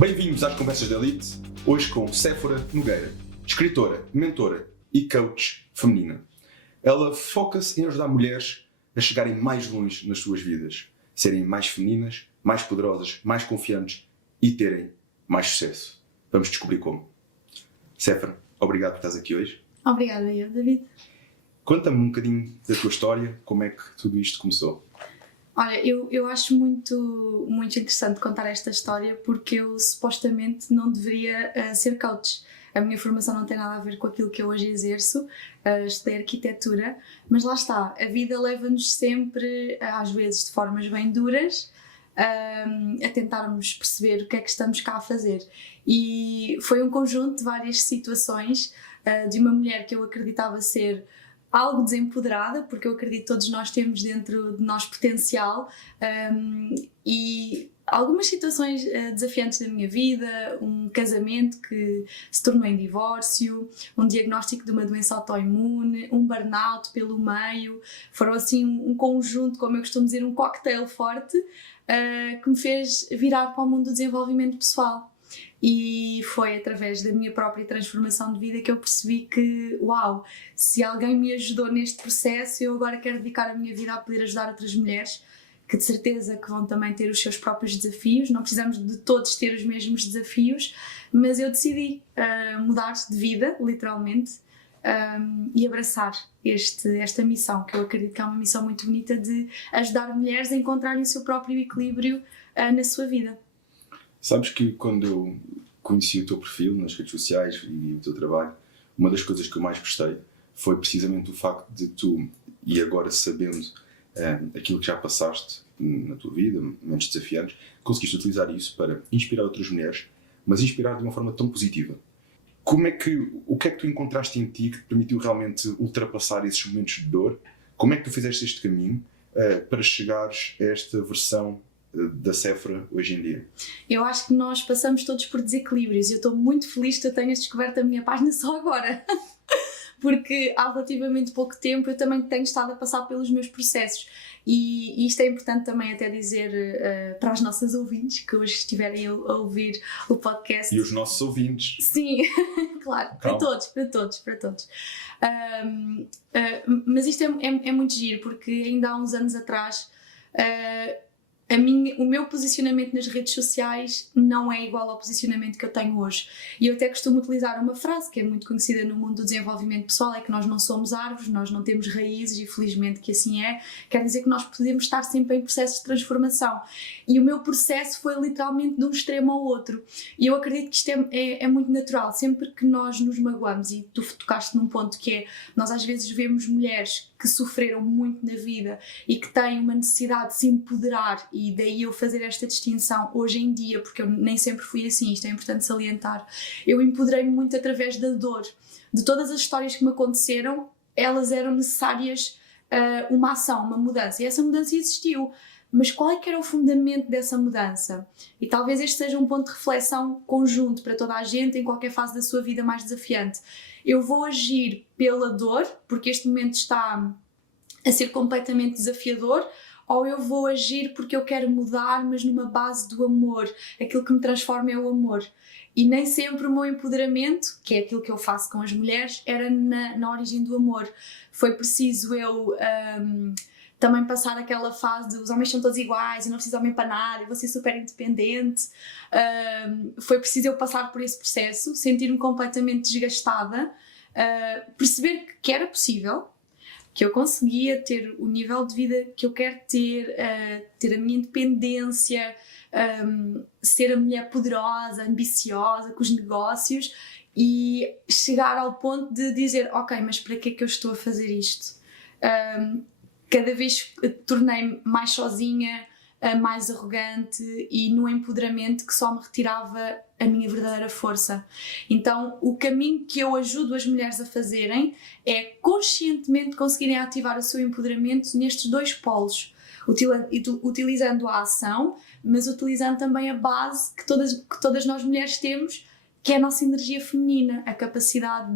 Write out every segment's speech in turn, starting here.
Bem-vindos às Conversas da Elite, hoje com Séfora Nogueira, escritora, mentora e coach feminina. Ela foca-se em ajudar mulheres a chegarem mais longe nas suas vidas, serem mais femininas, mais poderosas, mais confiantes e terem mais sucesso. Vamos descobrir como. Séfora, obrigado por estás aqui hoje. Obrigada eu, David. Conta-me um bocadinho da tua história, como é que tudo isto começou. Olha, eu acho muito interessante contar esta história porque eu supostamente não deveria ser coach. A minha formação não tem nada a ver com aquilo que eu hoje exerço, estudei arquitetura, mas lá está, a vida leva-nos sempre, às vezes de formas bem duras, a tentarmos perceber o que é que estamos cá a fazer. E foi um conjunto de várias situações, de uma mulher que eu acreditava ser algo desempoderada, porque eu acredito que todos nós temos dentro de nós potencial, e algumas situações desafiantes da minha vida, um casamento que se tornou em divórcio, um diagnóstico de uma doença autoimune, um burnout pelo meio, foram assim um conjunto, como eu costumo dizer, um cocktail forte, que me fez virar para o mundo do desenvolvimento pessoal. E foi através da minha própria transformação de vida que eu percebi que, uau, se alguém me ajudou neste processo, eu agora quero dedicar a minha vida a poder ajudar outras mulheres, que de certeza que vão também ter os seus próprios desafios, não precisamos de todos ter os mesmos desafios, mas eu decidi mudar de vida, literalmente, e abraçar esta missão, que eu acredito que é uma missão muito bonita de ajudar mulheres a encontrarem o seu próprio equilíbrio na sua vida. Sabes que quando eu conheci o teu perfil nas redes sociais e o teu trabalho, uma das coisas que eu mais gostei foi precisamente o facto de tu, e agora sabendo aquilo que já passaste na tua vida, momentos desafiantes, conseguiste utilizar isso para inspirar outras mulheres, mas inspirar de uma forma tão positiva. O que é que tu encontraste em ti que te permitiu realmente ultrapassar esses momentos de dor? Como é que tu fizeste este caminho para chegares a esta versão da Séfora hoje em dia? Eu acho que nós passamos todos por desequilíbrios e eu estou muito feliz que eu tenhas descoberto a minha página só agora. Porque há relativamente pouco tempo eu também tenho estado a passar pelos meus processos e isto é importante também até dizer para as nossas ouvintes que hoje estiverem a ouvir o podcast. E os nossos ouvintes. Sim, claro, para todos. Mas isto é muito giro porque ainda há uns anos atrás o meu posicionamento nas redes sociais não é igual ao posicionamento que eu tenho hoje. E eu até costumo utilizar uma frase que é muito conhecida no mundo do desenvolvimento pessoal, é que nós não somos árvores, nós não temos raízes e felizmente que assim é. Quer dizer que nós podemos estar sempre em processo de transformação. E o meu processo foi literalmente de um extremo ao outro. E eu acredito que isto é muito natural. Sempre que nós nos magoamos, e tu tocaste num ponto que é, nós às vezes vemos mulheres que sofreram muito na vida e que têm uma necessidade de se empoderar, e daí eu fazer esta distinção hoje em dia, porque eu nem sempre fui assim, isto é importante salientar. Eu empoderei-me muito através da dor. De todas as histórias que me aconteceram, elas eram necessárias uma ação, uma mudança, e essa mudança existiu. Mas qual é que era o fundamento dessa mudança? E talvez este seja um ponto de reflexão conjunto para toda a gente em qualquer fase da sua vida mais desafiante. Eu vou agir pela dor, porque este momento está a ser completamente desafiador, ou eu vou agir porque eu quero mudar, mas numa base do amor. Aquilo que me transforma é o amor. E nem sempre o meu empoderamento, que é aquilo que eu faço com as mulheres, era na origem do amor. Foi preciso eu também passar aquela fase de os homens são todos iguais, eu não preciso de homem para nada, eu vou ser super independente. Foi preciso eu passar por esse processo, sentir-me completamente desgastada, perceber que era possível, que eu conseguia ter o nível de vida que eu quero ter a minha independência, ser a mulher poderosa, ambiciosa, com os negócios, e chegar ao ponto de dizer, ok, mas para que é que eu estou a fazer isto? Cada vez tornei-me mais sozinha, mais arrogante e no empoderamento que só me retirava a minha verdadeira força. Então, o caminho que eu ajudo as mulheres a fazerem é conscientemente conseguirem ativar o seu empoderamento nestes dois polos, utilizando a ação, mas utilizando também a base que todas nós mulheres temos, que é a nossa energia feminina, a capacidade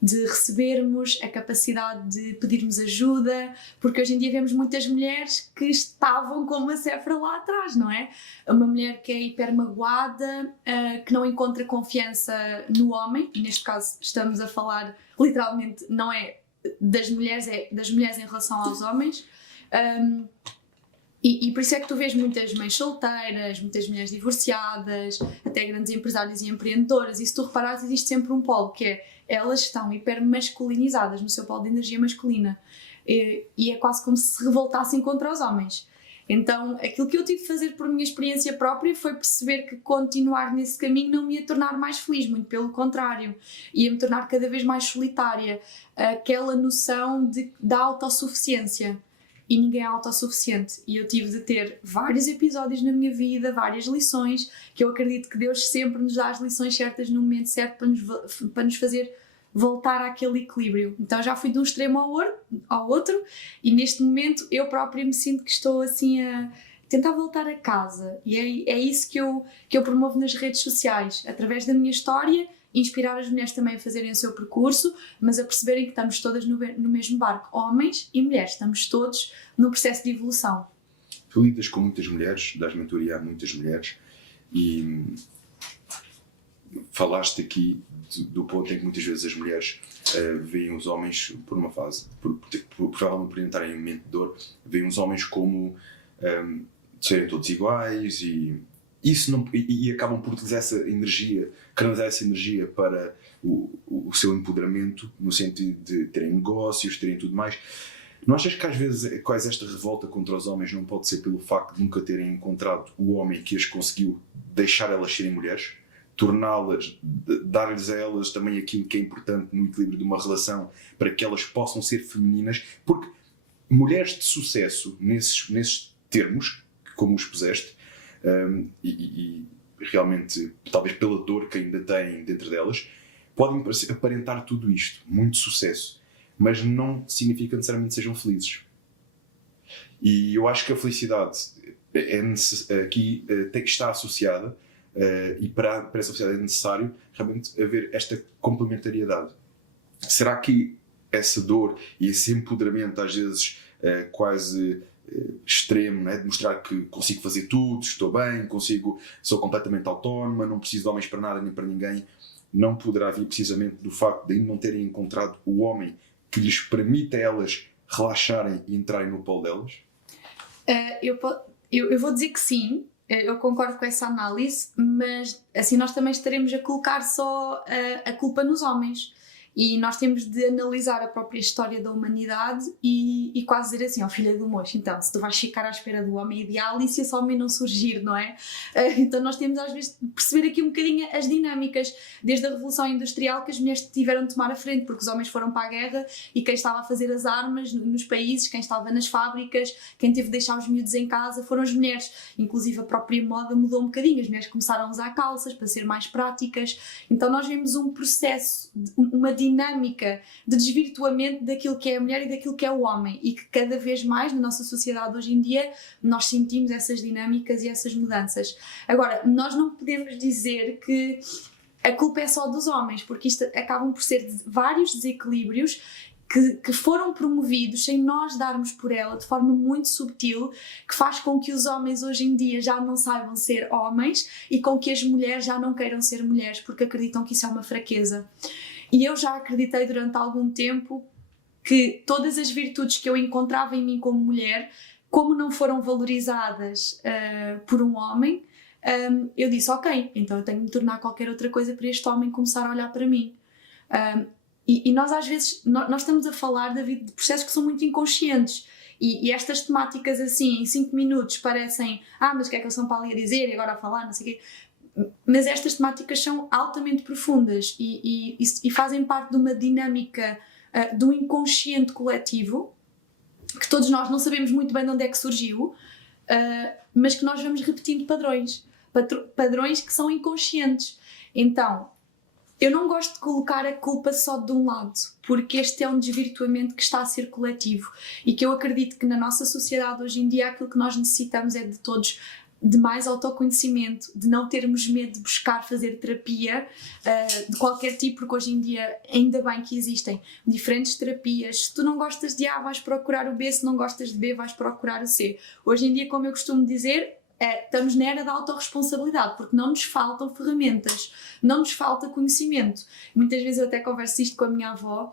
de recebermos, a capacidade de pedirmos ajuda, porque hoje em dia vemos muitas mulheres que estavam como a Séfora lá atrás, não é? Uma mulher que é hiper magoada, que não encontra confiança no homem, e neste caso estamos a falar literalmente, não é das mulheres, é das mulheres em relação aos homens. E por isso é que tu vês muitas mães solteiras, muitas mulheres divorciadas, até grandes empresárias e empreendedoras, e se tu reparares existe sempre um polo, que é elas estão hiper masculinizadas no seu polo de energia masculina, e é quase como se se revoltassem contra os homens. Então aquilo que eu tive de fazer por minha experiência própria foi perceber que continuar nesse caminho não me ia tornar mais feliz, muito pelo contrário, ia me tornar cada vez mais solitária, aquela noção da autossuficiência. E ninguém é autossuficiente. E eu tive de ter vários episódios na minha vida, várias lições, que eu acredito que Deus sempre nos dá as lições certas no momento certo para nos fazer voltar àquele equilíbrio. Então já fui de um extremo ao outro, e neste momento eu própria me sinto que estou assim a tentar voltar a casa. E é isso que eu promovo nas redes sociais, através da minha história, inspirar as mulheres também a fazerem o seu percurso, mas a perceberem que estamos todas no mesmo barco, homens e mulheres, estamos todos no processo de evolução. Tu lidas com muitas mulheres, dás mentoria a muitas mulheres, e falaste aqui do ponto em que muitas vezes as mulheres veem os homens por uma fase, provavelmente por entrarem em um momento de dor, veem os homens como serem todos iguais, isso não, e acabam por utilizar essa energia, canalizar essa energia para o seu empoderamento, no sentido de terem negócios, terem tudo mais. Não achas que às vezes quase esta revolta contra os homens não pode ser pelo facto de nunca terem encontrado o homem que as conseguiu deixar elas serem mulheres? Torná-las, dar-lhes a elas também aquilo que é importante no equilíbrio de uma relação, para que elas possam ser femininas? Porque mulheres de sucesso, nesses termos, como os puseste, e realmente, talvez pela dor que ainda têm dentro delas, podem aparentar tudo isto, muito sucesso, mas não significa necessariamente que sejam felizes. E eu acho que a felicidade aqui tem que estar associada, e para essa felicidade é necessário realmente haver esta complementariedade. Será que essa dor e esse empoderamento, às vezes quase extremo, né? De mostrar que consigo fazer tudo, estou bem, sou completamente autónoma, não preciso de homens para nada nem para ninguém, não poderá vir precisamente do facto de ainda não terem encontrado o homem que lhes permita a elas relaxarem e entrarem no polo delas? Eu vou dizer que sim, eu concordo com essa análise, mas assim nós também estaremos a colocar só a culpa nos homens. E nós temos de analisar a própria história da humanidade e quase dizer assim, ó filha do moço, então, se tu vais ficar à espera do homem ideal e se esse homem não surgir, não é? Então nós temos às vezes de perceber aqui um bocadinho as dinâmicas, desde a Revolução Industrial, que as mulheres tiveram de tomar a frente, porque os homens foram para a guerra e quem estava a fazer as armas nos países, quem estava nas fábricas, quem teve de deixar os miúdos em casa foram as mulheres. Inclusive a própria moda mudou um bocadinho, as mulheres começaram a usar calças para ser mais práticas. Então nós vemos um processo, uma dinâmica de desvirtuamento daquilo que é a mulher e daquilo que é o homem, e que cada vez mais na nossa sociedade hoje em dia nós sentimos essas dinâmicas e essas mudanças. Agora, nós não podemos dizer que a culpa é só dos homens, porque isto acabam por ser vários desequilíbrios que foram promovidos sem nós darmos por ela, de forma muito subtil, que faz com que os homens hoje em dia já não saibam ser homens e com que as mulheres já não queiram ser mulheres, porque acreditam que isso é uma fraqueza. E eu já acreditei durante algum tempo que todas as virtudes que eu encontrava em mim como mulher, como não foram valorizadas por um homem, eu disse, ok, então eu tenho de me tornar qualquer outra coisa para este homem começar a olhar para mim. E nós às vezes, nós estamos a falar, David, de processos que são muito inconscientes. E estas temáticas assim, em 5 minutos, parecem, mas o que é que eles são para ali a dizer e agora a falar, não sei o quê. Mas estas temáticas são altamente profundas e fazem parte de uma dinâmica do inconsciente coletivo, que todos nós não sabemos muito bem de onde é que surgiu, mas que nós vamos repetindo padrões que são inconscientes. Então, eu não gosto de colocar a culpa só de um lado, porque este é um desvirtuamento que está a ser coletivo e que eu acredito que na nossa sociedade hoje em dia aquilo que nós necessitamos é de todos de mais autoconhecimento, de não termos medo de buscar fazer terapia de qualquer tipo, porque hoje em dia ainda bem que existem diferentes terapias. Se tu não gostas de A, vais procurar o B, se não gostas de B, vais procurar o C. Hoje em dia, como eu costumo dizer, estamos na era da autorresponsabilidade, porque não nos faltam ferramentas, não nos falta conhecimento. Muitas vezes eu até converso isto com a minha avó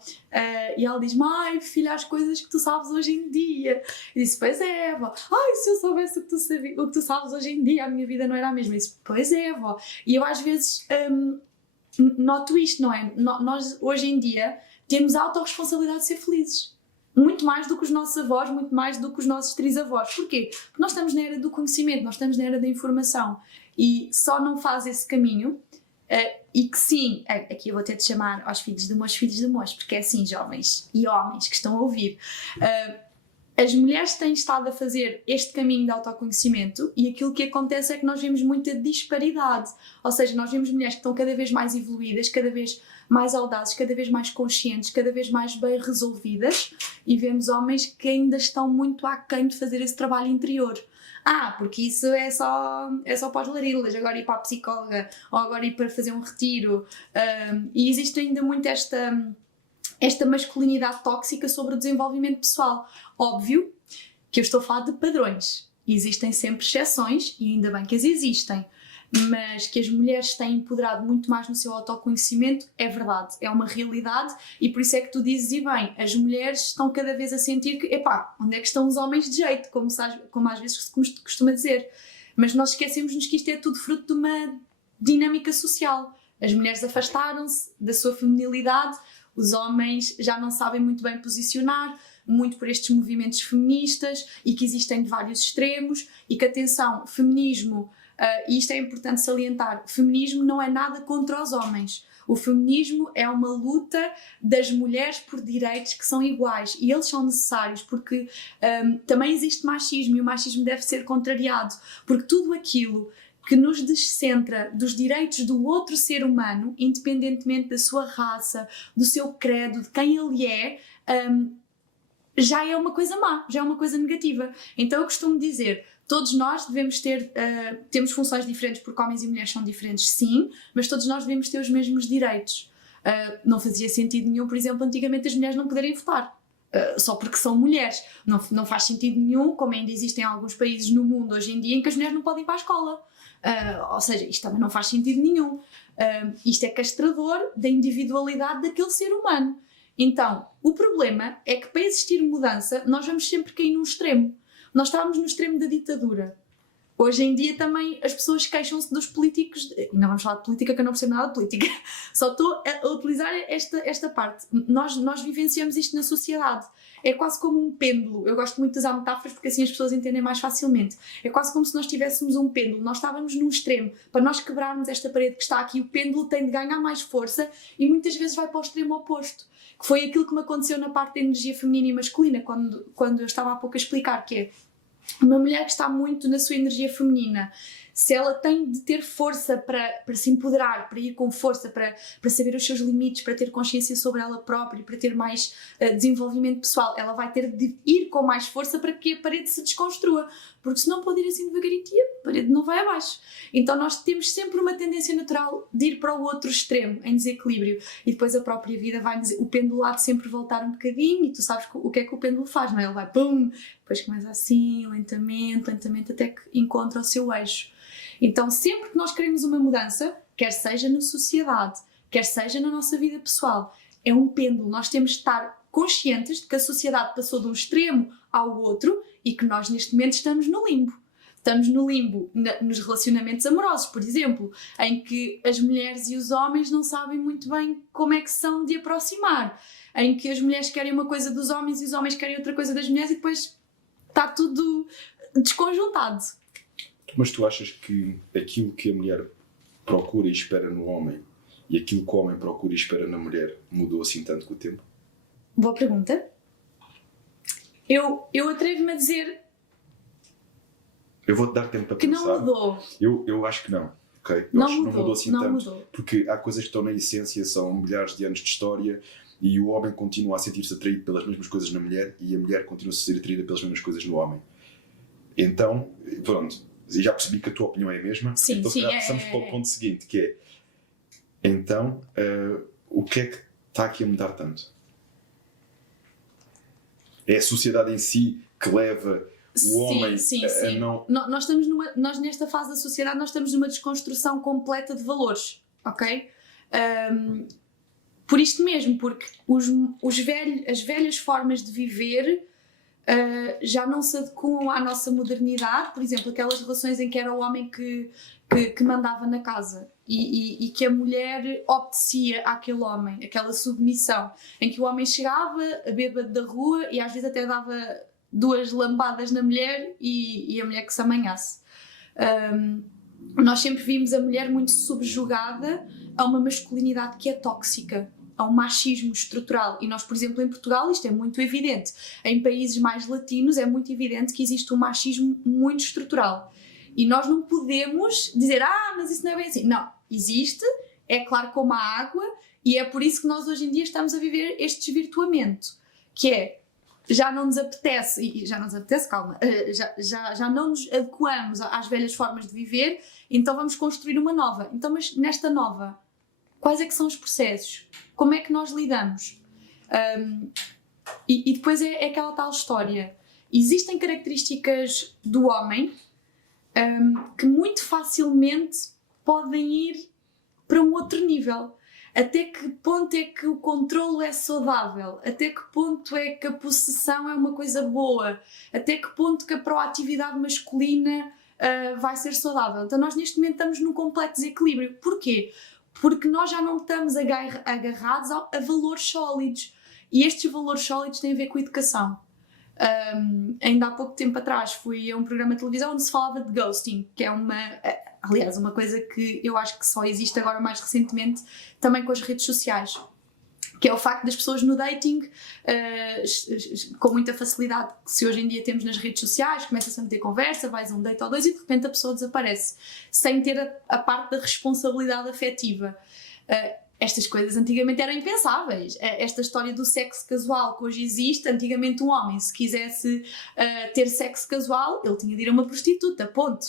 e ela diz-me: ai filha, as coisas que tu sabes hoje em dia. Eu disse: pois é, avó. Ai, se eu soubesse o que tu sabes hoje em dia, a minha vida não era a mesma. Eu disse: pois é, avó. E eu às vezes noto isto, não é? Nós hoje em dia temos a autorresponsabilidade de ser felizes. Muito mais do que os nossos avós, muito mais do que os nossos trisavós. Porquê? Porque nós estamos na era do conhecimento, nós estamos na era da informação e só não faz esse caminho e que sim, aqui eu vou ter de chamar aos filhos de moço, porque é assim, jovens e homens que estão a ouvir, as mulheres têm estado a fazer este caminho de autoconhecimento e aquilo que acontece é que nós vemos muita disparidade, ou seja, nós vemos mulheres que estão cada vez mais evoluídas, cada vez mais audazes, cada vez mais conscientes, cada vez mais bem resolvidas, e vemos homens que ainda estão muito aquém de fazer esse trabalho interior. Porque isso é só para as larilas, agora ir para a psicóloga, ou agora ir para fazer um retiro, e existe ainda muito esta masculinidade tóxica sobre o desenvolvimento pessoal. Óbvio que eu estou a falar de padrões, existem sempre exceções, e ainda bem que as existem, mas que as mulheres têm empoderado muito mais no seu autoconhecimento é verdade, é uma realidade, e por isso é que tu dizes, e bem, as mulheres estão cada vez a sentir que, onde é que estão os homens de jeito, como às vezes se costuma dizer, mas nós esquecemos-nos que isto é tudo fruto de uma dinâmica social. As mulheres afastaram-se da sua feminilidade, os homens já não sabem muito bem posicionar, muito por estes movimentos feministas, e que existem de vários extremos, e que, atenção, feminismo, e isto é importante salientar, feminismo não é nada contra os homens. O feminismo é uma luta das mulheres por direitos que são iguais, e eles são necessários porque também existe machismo, e o machismo deve ser contrariado, porque tudo aquilo que nos descentra dos direitos do outro ser humano, independentemente da sua raça, do seu credo, de quem ele é, já é uma coisa má, já é uma coisa negativa. Então eu costumo dizer, todos nós devemos temos funções diferentes porque homens e mulheres são diferentes, sim, mas todos nós devemos ter os mesmos direitos. Não fazia sentido nenhum, por exemplo, antigamente as mulheres não poderem votar, só porque são mulheres. Não faz sentido nenhum, como ainda existem alguns países no mundo hoje em dia em que as mulheres não podem ir para a escola. Ou seja, isto também não faz sentido nenhum. Isto é castrador da individualidade daquele ser humano. Então, o problema é que para existir mudança nós vamos sempre cair num extremo. Nós estávamos no extremo da ditadura. Hoje em dia também as pessoas queixam-se dos políticos, e não vamos falar de política que eu não percebo nada de política, só estou a utilizar esta parte. Nós vivenciamos isto na sociedade. É quase como um pêndulo. Eu gosto muito de usar metáforas porque assim as pessoas entendem mais facilmente. É quase como se nós tivéssemos um pêndulo. Nós estávamos num extremo. Para nós quebrarmos esta parede que está aqui, o pêndulo tem de ganhar mais força e muitas vezes vai para o extremo oposto. Que foi aquilo que me aconteceu na parte da energia feminina e masculina, quando eu estava há pouco a explicar, que é uma mulher que está muito na sua energia feminina. Se ela tem de ter força para se empoderar, para ir com força, para saber os seus limites, para ter consciência sobre ela própria, para ter mais desenvolvimento pessoal, ela vai ter de ir com mais força para que a parede se desconstrua, porque senão pode ir assim devagarinho e a parede não vai abaixo. Então nós temos sempre uma tendência natural de ir para o outro extremo, em desequilíbrio, e depois a própria vida vai dizer, o pêndulo há de sempre voltar um bocadinho, e tu sabes o que é que o pêndulo faz, não é? Ele vai pum, depois começa assim, lentamente, até que encontra o seu eixo. Então, sempre que nós queremos uma mudança, quer seja na sociedade, quer seja na nossa vida pessoal, é um pêndulo. Nós temos de estar conscientes de que a sociedade passou de um extremo ao outro e que nós, neste momento, estamos no limbo. Estamos no limbo nos relacionamentos amorosos, por exemplo, em que as mulheres e os homens não sabem muito bem como é que são de aproximar, em que as mulheres querem uma coisa dos homens e os homens querem outra coisa das mulheres e depois está tudo desconjuntado. Mas tu achas que aquilo que a mulher procura e espera no homem e aquilo que o homem procura e espera na mulher mudou assim tanto com o tempo? Boa pergunta. Eu atrevo-me a dizer... Eu vou-te dar tempo para que pensar. não mudou. Eu acho que não. Okay? Eu não acho mudou, que não mudou assim não tanto. Mudou. Porque há coisas que estão na essência, são milhares de anos de história e o homem continua a sentir-se atraído pelas mesmas coisas na mulher e a mulher continua a ser atraída pelas mesmas coisas no homem. Então, pronto, e já percebi que a tua opinião é a mesma, Sim, então sim, já passamos para o ponto seguinte, que é, então, o que é que está aqui a mudar tanto? É a sociedade em si que leva o homem a não... Nós nesta fase da sociedade nós estamos numa desconstrução completa de valores, ok? Por isto mesmo, porque as velhas formas de viver já não se adequam à nossa modernidade. Por exemplo, aquelas relações em que era o homem que mandava na casa e que a mulher obedecia àquele homem, aquela submissão, em que o homem chegava a bêbado da rua e às vezes até dava 2 lambadas na mulher e a mulher que se amanhasse. Nós sempre vimos a mulher muito subjugada a uma masculinidade que é tóxica, a um machismo estrutural. E nós, por exemplo, em Portugal, isto é muito evidente. Em países mais latinos é muito evidente que existe um machismo muito estrutural. E nós não podemos dizer, mas isso não é bem assim. Não, existe, é claro como a água, e é por isso que nós hoje em dia estamos a viver este desvirtuamento, que é, já não nos apetece, calma, já não nos adequamos às velhas formas de viver, então vamos construir uma nova. Então, mas nesta nova, quais é que são os processos? Como é que nós lidamos? E depois é aquela tal história. Existem características do homem que muito facilmente podem ir para um outro nível. Até que ponto é que o controlo é saudável? Até que ponto é que a possessão é uma coisa boa? Até que ponto que a proatividade masculina vai ser saudável? Então nós neste momento estamos num completo desequilíbrio. Porquê? Porque nós já não estamos agarrados a valores sólidos. E estes valores sólidos têm a ver com a educação. Ainda há pouco tempo atrás fui a um programa de televisão onde se falava de ghosting, que é uma coisa que eu acho que só existe agora mais recentemente também com as redes sociais, que é o facto das pessoas no dating com muita facilidade que se hoje em dia temos nas redes sociais, começa-se a meter conversa, vais a um date ou 2 e de repente a pessoa desaparece sem ter a parte da responsabilidade afetiva. Estas coisas antigamente eram impensáveis. Esta história do sexo casual que hoje existe, antigamente um homem, se quisesse ter sexo casual, ele tinha de ir a uma prostituta, ponto.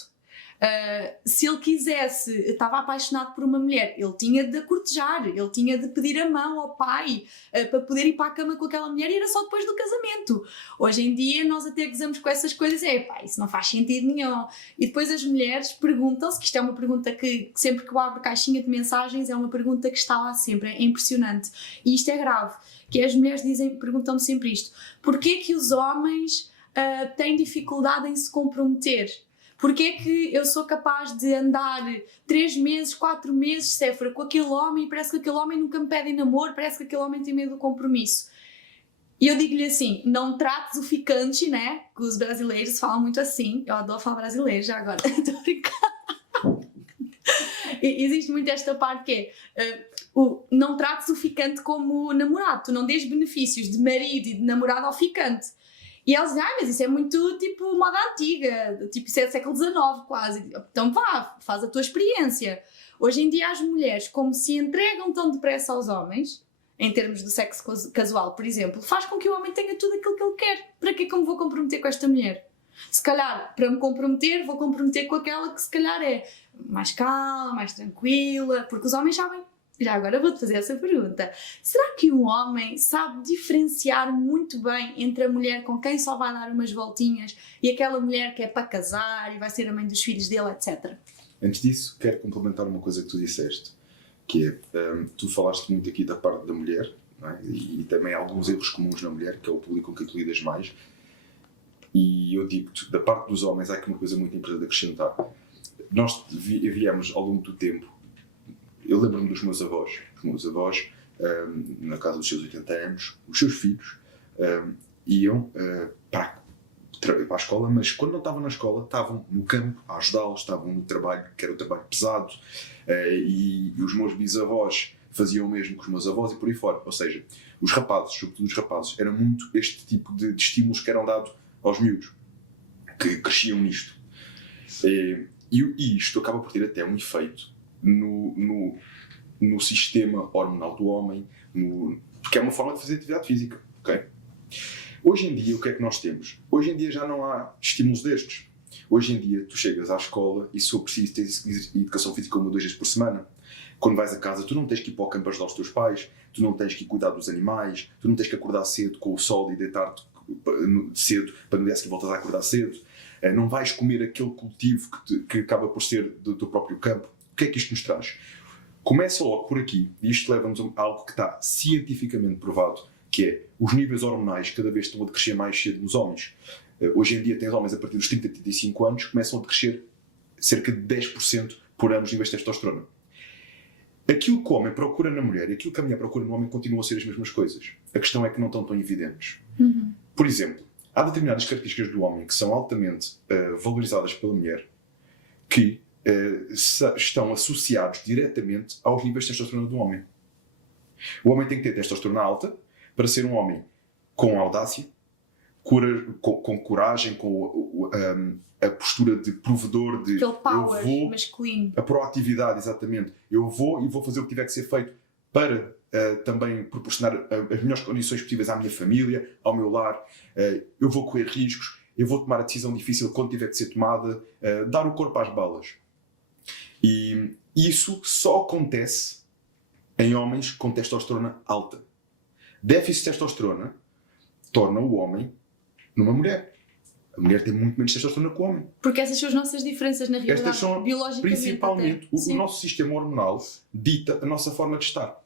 Se ele quisesse, estava apaixonado por uma mulher, ele tinha de a cortejar, ele tinha de pedir a mão ao pai para poder ir para a cama com aquela mulher, e era só depois do casamento. Hoje em dia nós até gozamos com essas coisas, isso não faz sentido nenhum. E depois as mulheres perguntam-se, que isto é uma pergunta que sempre que eu abro caixinha de mensagens é uma pergunta que está lá sempre, é impressionante, e isto é grave, que as mulheres perguntam-me sempre isto: porquê que os homens têm dificuldade em se comprometer? Porquê é que eu sou capaz de andar 3 meses, 4 meses, Séfora, com aquele homem e parece que aquele homem nunca me pede em namoro, parece que aquele homem tem medo do compromisso? E eu digo-lhe assim, não trates o ficante, né? Que os brasileiros falam muito assim. Eu adoro falar brasileiro já agora. Estou a brincar. Existe muito esta parte que é... não trates o ficante como namorado. Tu não dês benefícios de marido e de namorado ao ficante. E eles dizem, mas isso é muito tipo moda antiga, tipo isso é século XIX quase. Então vá, faz a tua experiência. Hoje em dia as mulheres, como se entregam tão depressa aos homens, em termos de sexo casual, por exemplo, faz com que o homem tenha tudo aquilo que ele quer. Para que é que eu me vou comprometer com esta mulher? Se calhar, para me comprometer, vou comprometer com aquela que se calhar é mais calma, mais tranquila, porque os homens sabem. Já agora vou-te fazer essa pergunta. Será que um homem sabe diferenciar muito bem entre a mulher com quem só vai dar umas voltinhas e aquela mulher que é para casar e vai ser a mãe dos filhos dele, etc? Antes disso, quero complementar uma coisa que tu disseste, que é, tu falaste muito aqui da parte da mulher, não é? E também há alguns erros comuns na mulher, que é o público com que tu lidas mais. E eu digo-te, da parte dos homens, há aqui uma coisa muito importante a acrescentar. Nós viemos ao longo do tempo. Eu lembro-me dos meus avós. Os meus avós, na casa dos seus 80 anos, os seus filhos iam para a escola, mas quando não estavam na escola, estavam no campo a ajudá-los, estavam no trabalho, que era um trabalho pesado, e os meus bisavós faziam o mesmo com os meus avós e por aí fora. Ou seja, os rapazes, sobretudo os rapazes, era muito este tipo de estímulos que eram dados aos miúdos, que cresciam nisto. E isto acaba por ter até um efeito no sistema hormonal do homem, porque é uma forma de fazer atividade física, ok? Hoje em dia, o que é que nós temos? Hoje em dia já não há estímulos destes. Hoje em dia, tu chegas à escola e, se for preciso, tens educação física 1 ou 2 vezes por semana. Quando vais a casa, tu não tens que ir para o campo ajudar os teus pais, tu não tens que ir cuidar dos animais, tu não tens que acordar cedo com o sol e deitar-te cedo para no dia seguinte voltas a acordar cedo. Não vais comer aquele cultivo que acaba por ser do teu próprio campo. O que é que isto nos traz? Começa logo por aqui, e isto leva-nos a algo que está cientificamente provado, que é os níveis hormonais cada vez estão a decrescer mais cedo nos homens. Hoje em dia tens homens a partir dos 30 a 35 anos que começam a decrescer cerca de 10% por ano os níveis de testosterona. Aquilo que o homem procura na mulher e aquilo que a mulher procura no homem continuam a ser as mesmas coisas. A questão é que não estão tão evidentes. Por exemplo, há determinadas características do homem que são altamente valorizadas pela mulher que estão associados diretamente aos níveis de testosterona do homem. O homem tem que ter testosterona alta para ser um homem com audácia, com coragem, com a postura de provedor, de Aquele power eu vou, masculino. a proatividade, exatamente. Eu vou e vou fazer o que tiver que ser feito para também proporcionar as melhores condições possíveis à minha família, ao meu lar. Eu vou correr riscos, eu vou tomar a decisão difícil quando tiver que ser tomada, dar o corpo às balas. E isso só acontece em homens com testosterona alta. Déficit de testosterona torna o homem numa mulher. A mulher tem muito menos testosterona que o homem. Porque essas são as nossas diferenças na realidade. Estas são, biologicamente, principalmente, até. o nosso sistema hormonal dita a nossa forma de estar.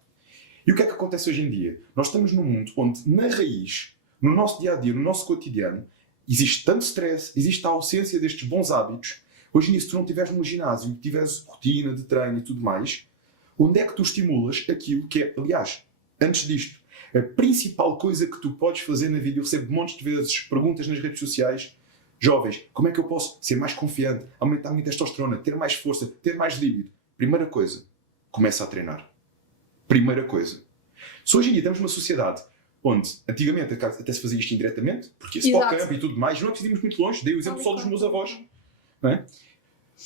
E o que é que acontece hoje em dia? Nós estamos num mundo onde, na raiz, no nosso dia-a-dia, no nosso cotidiano, existe tanto stress, existe a ausência destes bons hábitos. Hoje em dia, se tu não estiveres num ginásio, tiveres rotina de treino e tudo mais, onde é que tu estimulas aquilo que é, aliás, antes disto, a principal coisa que tu podes fazer na vida, eu recebo montes de vezes perguntas nas redes sociais, jovens, como é que eu posso ser mais confiante, aumentar a minha testosterona, ter mais força, ter mais líbido? Primeira coisa, começa a treinar. Primeira coisa. Se hoje em dia estamos numa sociedade onde, antigamente, até se fazia isto indiretamente, porque esse campo e tudo mais, não é preciso irmos muito longe, dei o exemplo só dos meus avós. Não é?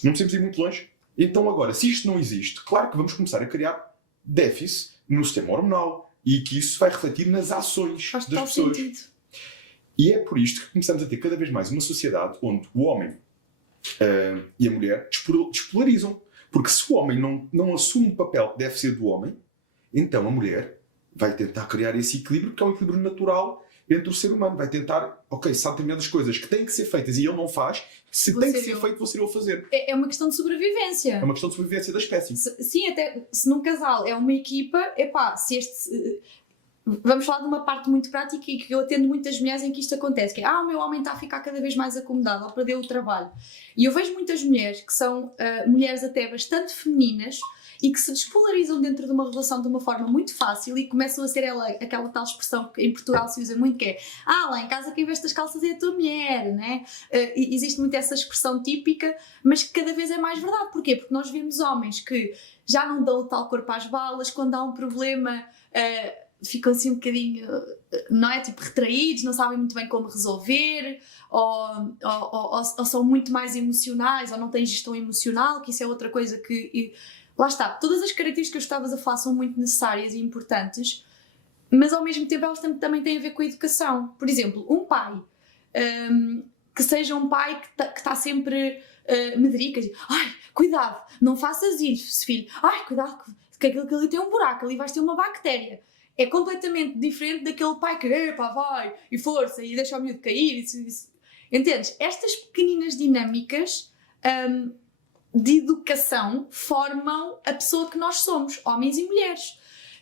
Não precisamos ir muito longe. Então agora, se isto não existe, claro que vamos começar a criar déficit no sistema hormonal e que isso vai refletir nas ações das pessoas. Sentido. E é por isto que começamos a ter cada vez mais uma sociedade onde o homem e a mulher despolarizam. Porque se o homem não assume o papel que deve ser do homem, então a mulher vai tentar criar esse equilíbrio, que é um equilíbrio natural entre o ser humano. Vai tentar, ok, se há determinadas coisas que têm que ser feitas e ele não faz, se tem que ser feito, vou ser eu a fazer. É uma questão de sobrevivência. É uma questão de sobrevivência da espécie. Sim, até se num casal é uma equipa, se este... Vamos falar de uma parte muito prática e que eu atendo muitas mulheres em que isto acontece, que é, o meu homem está a ficar cada vez mais acomodado ao perder o trabalho. E eu vejo muitas mulheres que são mulheres até bastante femininas e que se despolarizam dentro de uma relação de uma forma muito fácil e começam a ser aquela tal expressão que em Portugal se usa muito, que é lá em casa quem veste as calças é a tua mulher, né? Existe muito essa expressão típica, mas que cada vez é mais verdade. Porquê? Porque nós vemos homens que já não dão o tal corpo às balas, quando há um problema ficam assim um bocadinho, não é? Tipo, retraídos, não sabem muito bem como resolver, ou são muito mais emocionais, ou não têm gestão emocional, que isso é outra coisa que... Lá está, todas as características que estavas a falar são muito necessárias e importantes, mas ao mesmo tempo elas também têm a ver com a educação. Por exemplo, um pai que seja um pai que está sempre medrica, ai, cuidado, não faças isso, filho, ai, cuidado, que aquilo que ali tem um buraco, ali vais ter uma bactéria. É completamente diferente daquele pai que, epá, vai, e força, e deixa o miúdo cair. Isso. Entendes? Estas pequeninas dinâmicas de educação formam a pessoa que nós somos, homens e mulheres.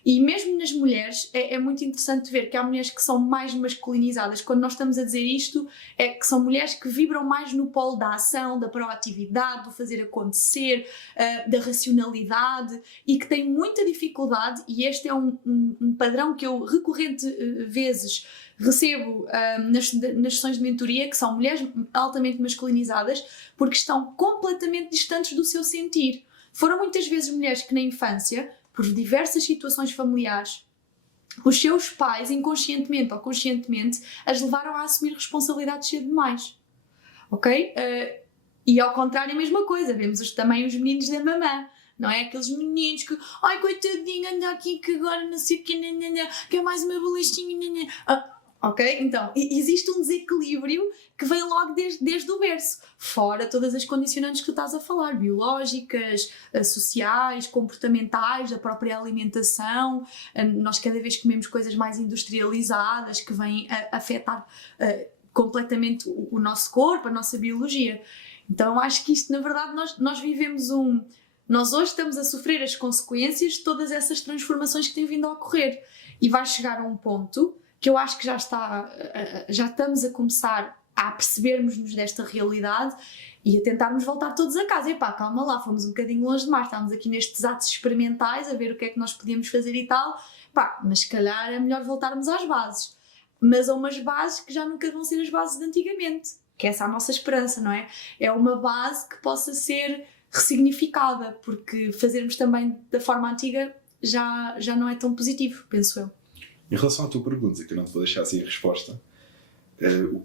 E mesmo nas mulheres é muito interessante ver que há mulheres que são mais masculinizadas. Quando nós estamos a dizer isto, é que são mulheres que vibram mais no polo da ação, da proatividade, do fazer acontecer, da racionalidade, e que têm muita dificuldade, e este é um padrão que eu recorrente vezes recebo nas sessões de mentoria, que são mulheres altamente masculinizadas, porque estão completamente distantes do seu sentir. Foram muitas vezes mulheres que na infância, por diversas situações familiares, os seus pais, inconscientemente ou conscientemente, as levaram a assumir responsabilidades cedo demais. Ok? E ao contrário, a mesma coisa. Vemos também os meninos da mamã. Não é? Aqueles meninos que, ai, coitadinho, anda aqui que agora não sei o que, quer mais uma bolachinha, Ok? Então, existe um desequilíbrio que vem logo desde o berço, fora todas as condicionantes que tu estás a falar, biológicas, sociais, comportamentais, da própria alimentação. Nós cada vez comemos coisas mais industrializadas que vêm a afetar completamente o nosso corpo, a nossa biologia. Então, eu acho que isto, na verdade, nós vivemos Nós hoje estamos a sofrer as consequências de todas essas transformações que têm vindo a ocorrer. E vai chegar a um ponto que eu acho que já estamos a começar a percebermos-nos desta realidade e a tentarmos voltar todos a casa. Epá, calma lá, fomos um bocadinho longe demais, estávamos aqui nestes atos experimentais a ver o que é que nós podíamos fazer e tal. Pá, mas se calhar é melhor voltarmos às bases. Mas a umas bases que já nunca vão ser as bases de antigamente. Que essa é a nossa esperança, não é? É uma base que possa ser ressignificada, porque fazermos também da forma antiga já não é tão positivo, penso eu. Em relação à tua pergunta, que eu não te vou deixar sem resposta,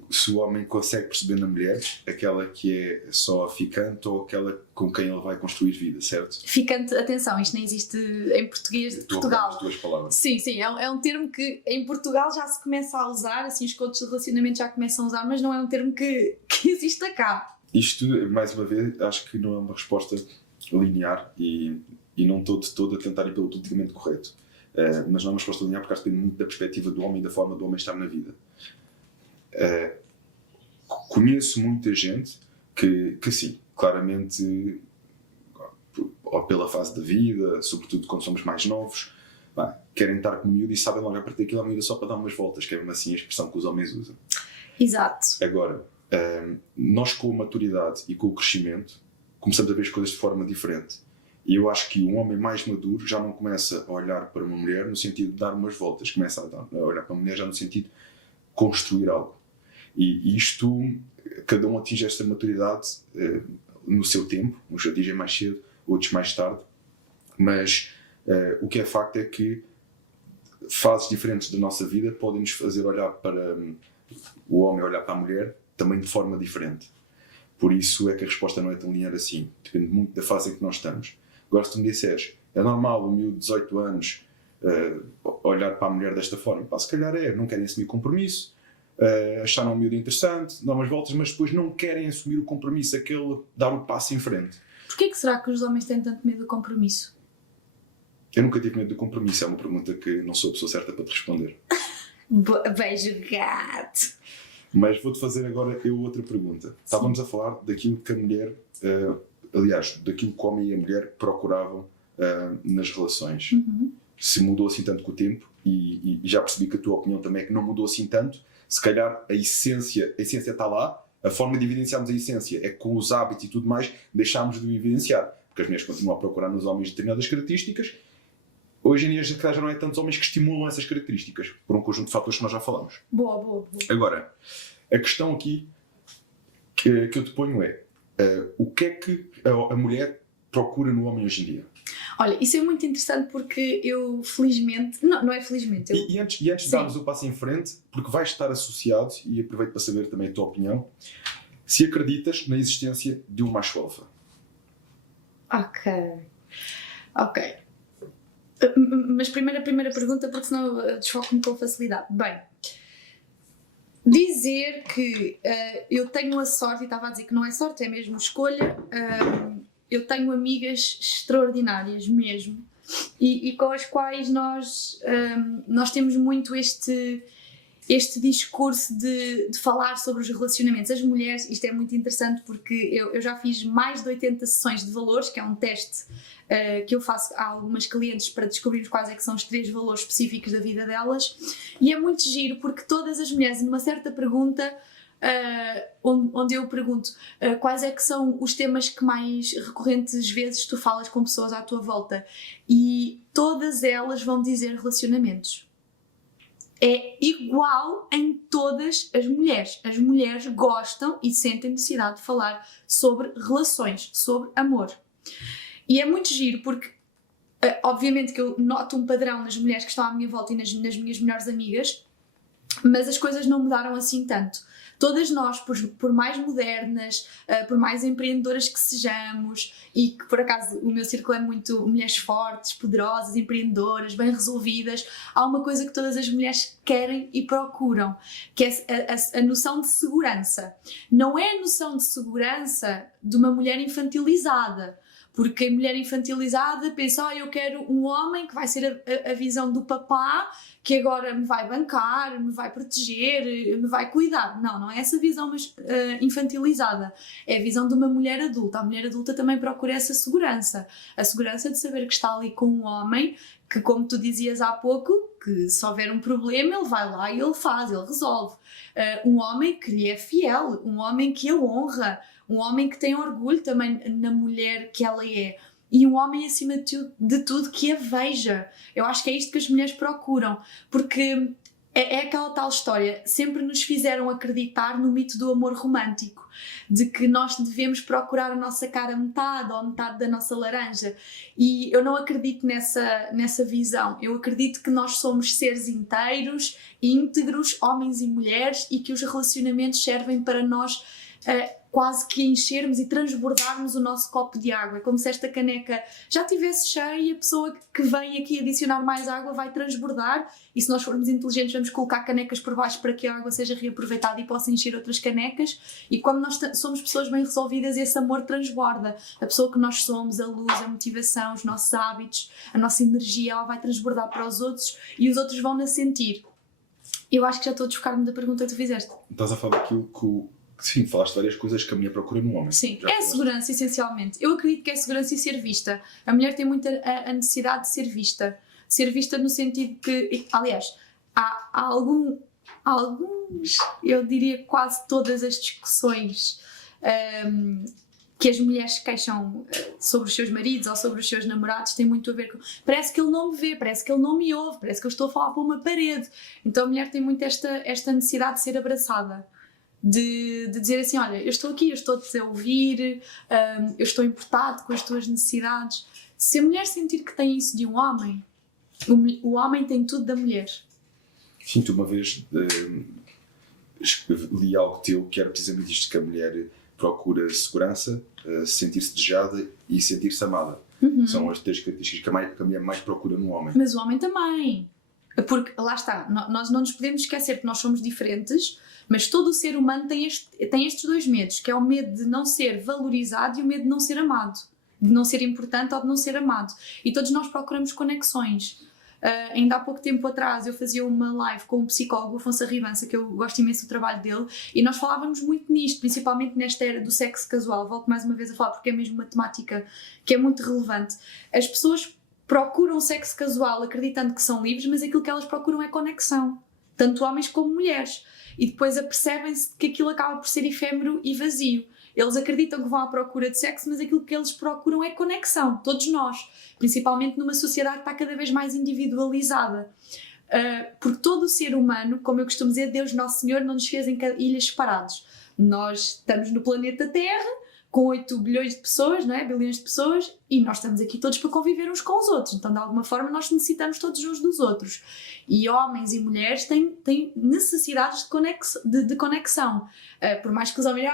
se o homem consegue perceber na mulher aquela que é só ficante ou aquela com quem ele vai construir vida, certo? Ficante, atenção, isto nem existe em português de Portugal. As tuas palavras. Sim, é um termo que em Portugal já se começa a usar, assim os coaches de relacionamento já começam a usar, mas não é um termo que exista cá. Isto, mais uma vez, acho que não é uma resposta linear e não estou de todo a tentar ir pelo politicamente correto. Mas não é uma resposta linear porque acho que depende muito da perspectiva do homem e da forma do homem estar na vida. Conheço muita gente que sim, claramente, ou pela fase da vida, sobretudo quando somos mais novos, querem estar com o miúdo e sabem logo a partir daquilo a miúda só para dar umas voltas, que é mesmo assim a expressão que os homens usam. Exato. Agora, nós com a maturidade e com o crescimento começamos a ver as coisas de forma diferente. E eu acho que um homem mais maduro já não começa a olhar para uma mulher no sentido de dar umas voltas, começa a olhar para uma mulher já no sentido de construir algo. E isto, cada um atinge esta maturidade no seu tempo, uns atingem mais cedo, outros mais tarde, mas o que é facto é que fases diferentes da nossa vida podem nos fazer olhar para o homem, olhar para a mulher, também de forma diferente. Por isso é que a resposta não é tão linear assim, depende muito da fase em que nós estamos. Agora, se tu me disseres, é normal o miúdo de 18 anos olhar para a mulher desta forma? Pá, se calhar não querem assumir compromisso, acharam o miúdo interessante, dão umas voltas, mas depois não querem assumir o compromisso, aquele dar o passo em frente. Porquê que será que os homens têm tanto medo do compromisso? Eu nunca tive medo do compromisso, é uma pergunta que não sou a pessoa certa para te responder. Bem jogado! Mas vou-te fazer agora outra pergunta. Sim. Estávamos a falar daquilo que a mulher, aliás, daquilo que o homem e a mulher procuravam nas relações. Uhum. Se mudou assim tanto com o tempo, e já percebi que a tua opinião também é que não mudou assim tanto, se calhar a essência está lá, a forma de evidenciarmos a essência é que com os hábitos e tudo mais deixámos de evidenciar, porque as mulheres continuam a procurar nos homens determinadas características. Hoje em dia já não é tantos homens que estimulam essas características, por um conjunto de fatores que nós já falamos. Boa. Agora, a questão aqui que eu te ponho é, o que é que a mulher procura no homem hoje em dia? Olha, isso é muito interessante porque eu felizmente, não é felizmente. E antes de darmos o passo em frente, porque vais estar associado, e aproveito para saber também a tua opinião, se acreditas na existência de um macho alfa. Ok. Mas primeiro a primeira pergunta, porque senão eu desfoco-me com facilidade. Bem, dizer que eu tenho a sorte, e estava a dizer que não é sorte, é mesmo escolha, eu tenho amigas extraordinárias mesmo, e com as quais nós temos muito este discurso de falar sobre os relacionamentos. As mulheres, isto é muito interessante porque eu já fiz mais de 80 sessões de valores, que é um teste que eu faço a algumas clientes para descobrirmos quais é que são os 3 valores específicos da vida delas, e é muito giro porque todas as mulheres, numa certa pergunta, onde eu pergunto quais é que são os temas que mais recorrentes vezes tu falas com pessoas à tua volta, e todas elas vão dizer relacionamentos. É igual em todas as mulheres. As mulheres gostam e sentem necessidade de falar sobre relações, sobre amor. E é muito giro porque, obviamente que eu noto um padrão nas mulheres que estão à minha volta e nas minhas melhores amigas, Mas as coisas não mudaram assim tanto. Todas nós, por mais modernas, por mais empreendedoras que sejamos, e que por acaso o meu círculo é muito mulheres fortes, poderosas, empreendedoras, bem resolvidas, há uma coisa que todas as mulheres querem e procuram, que é a noção de segurança. Não é a noção de segurança de uma mulher infantilizada. Porque a mulher infantilizada pensa, eu quero um homem que vai ser a visão do papá, que agora me vai bancar, me vai proteger, me vai cuidar. Não é essa visão infantilizada. É a visão de uma mulher adulta. A mulher adulta também procura essa segurança. A segurança de saber que está ali com um homem que, como tu dizias há pouco, que se houver um problema ele vai lá e ele faz, ele resolve. Um homem que lhe é fiel, um homem que a honra, um homem que tem orgulho também na mulher que ela é. E um homem, acima de tudo, que a veja. Eu acho que é isto que as mulheres procuram. Porque é aquela tal história. Sempre nos fizeram acreditar no mito do amor romântico. De que nós devemos procurar a nossa cara metade ou metade da nossa laranja. E eu não acredito nessa visão. Eu acredito que nós somos seres inteiros, íntegros, homens e mulheres, e que os relacionamentos servem para nós quase que enchermos e transbordarmos o nosso copo de água. É como se esta caneca já estivesse cheia e a pessoa que vem aqui adicionar mais água vai transbordar, e se nós formos inteligentes vamos colocar canecas por baixo para que a água seja reaproveitada e possa encher outras canecas. E quando nós somos pessoas bem resolvidas, esse amor transborda. A pessoa que nós somos, a luz, a motivação, os nossos hábitos, a nossa energia, ela vai transbordar para os outros e os outros vão-na sentir. Eu acho que já estou a desfocar-me da pergunta que tu fizeste. Estás a falar daquilo que sim, falaste várias coisas que a mulher procura no homem. Sim, é a segurança, essencialmente. Eu acredito que é a segurança e ser vista. A mulher tem muita a necessidade de ser vista. De ser vista no sentido que, aliás, há alguns, eu diria quase todas as discussões que as mulheres queixam sobre os seus maridos ou sobre os seus namorados têm muito a ver com... Parece que ele não me vê, parece que ele não me ouve, parece que eu estou a falar para uma parede. Então a mulher tem muito esta necessidade de ser abraçada. De dizer assim, olha, eu estou aqui, eu estou-te a ouvir, eu estou importado com as tuas necessidades. Se a mulher sentir que tem isso de um homem, o homem tem tudo da mulher. Sim, tu uma vez li algo teu que era precisamente isto, que a mulher procura segurança, sentir-se desejada e sentir-se amada. São as três características que a mulher mais procura no homem. Mas o homem também. Porque, lá está, nós não nos podemos esquecer que nós somos diferentes, mas todo o ser humano tem estes dois medos, que é o medo de não ser valorizado e o medo de não ser amado, de não ser importante ou de não ser amado. E todos nós procuramos conexões. Ainda há pouco tempo atrás eu fazia uma live com um psicólogo, Afonso Arribança, que eu gosto imenso do trabalho dele, e nós falávamos muito nisto, principalmente nesta era do sexo casual. Volto mais uma vez a falar porque é mesmo uma temática que é muito relevante. As pessoas procuram sexo casual acreditando que são livres, mas aquilo que elas procuram é conexão, tanto homens como mulheres, e depois apercebem-se que aquilo acaba por ser efêmero e vazio. Eles acreditam que vão à procura de sexo, mas aquilo que eles procuram é conexão, todos nós, principalmente numa sociedade que está cada vez mais individualizada. Porque todo o ser humano, como eu costumo dizer, Deus Nosso Senhor não nos fez em ilhas separadas. Nós estamos no planeta Terra, com 8 bilhões de pessoas, não é? Bilhões de pessoas, e nós estamos aqui todos para conviver uns com os outros, então de alguma forma nós necessitamos todos uns dos outros. E homens e mulheres têm necessidades de conexão. Por mais que os homens,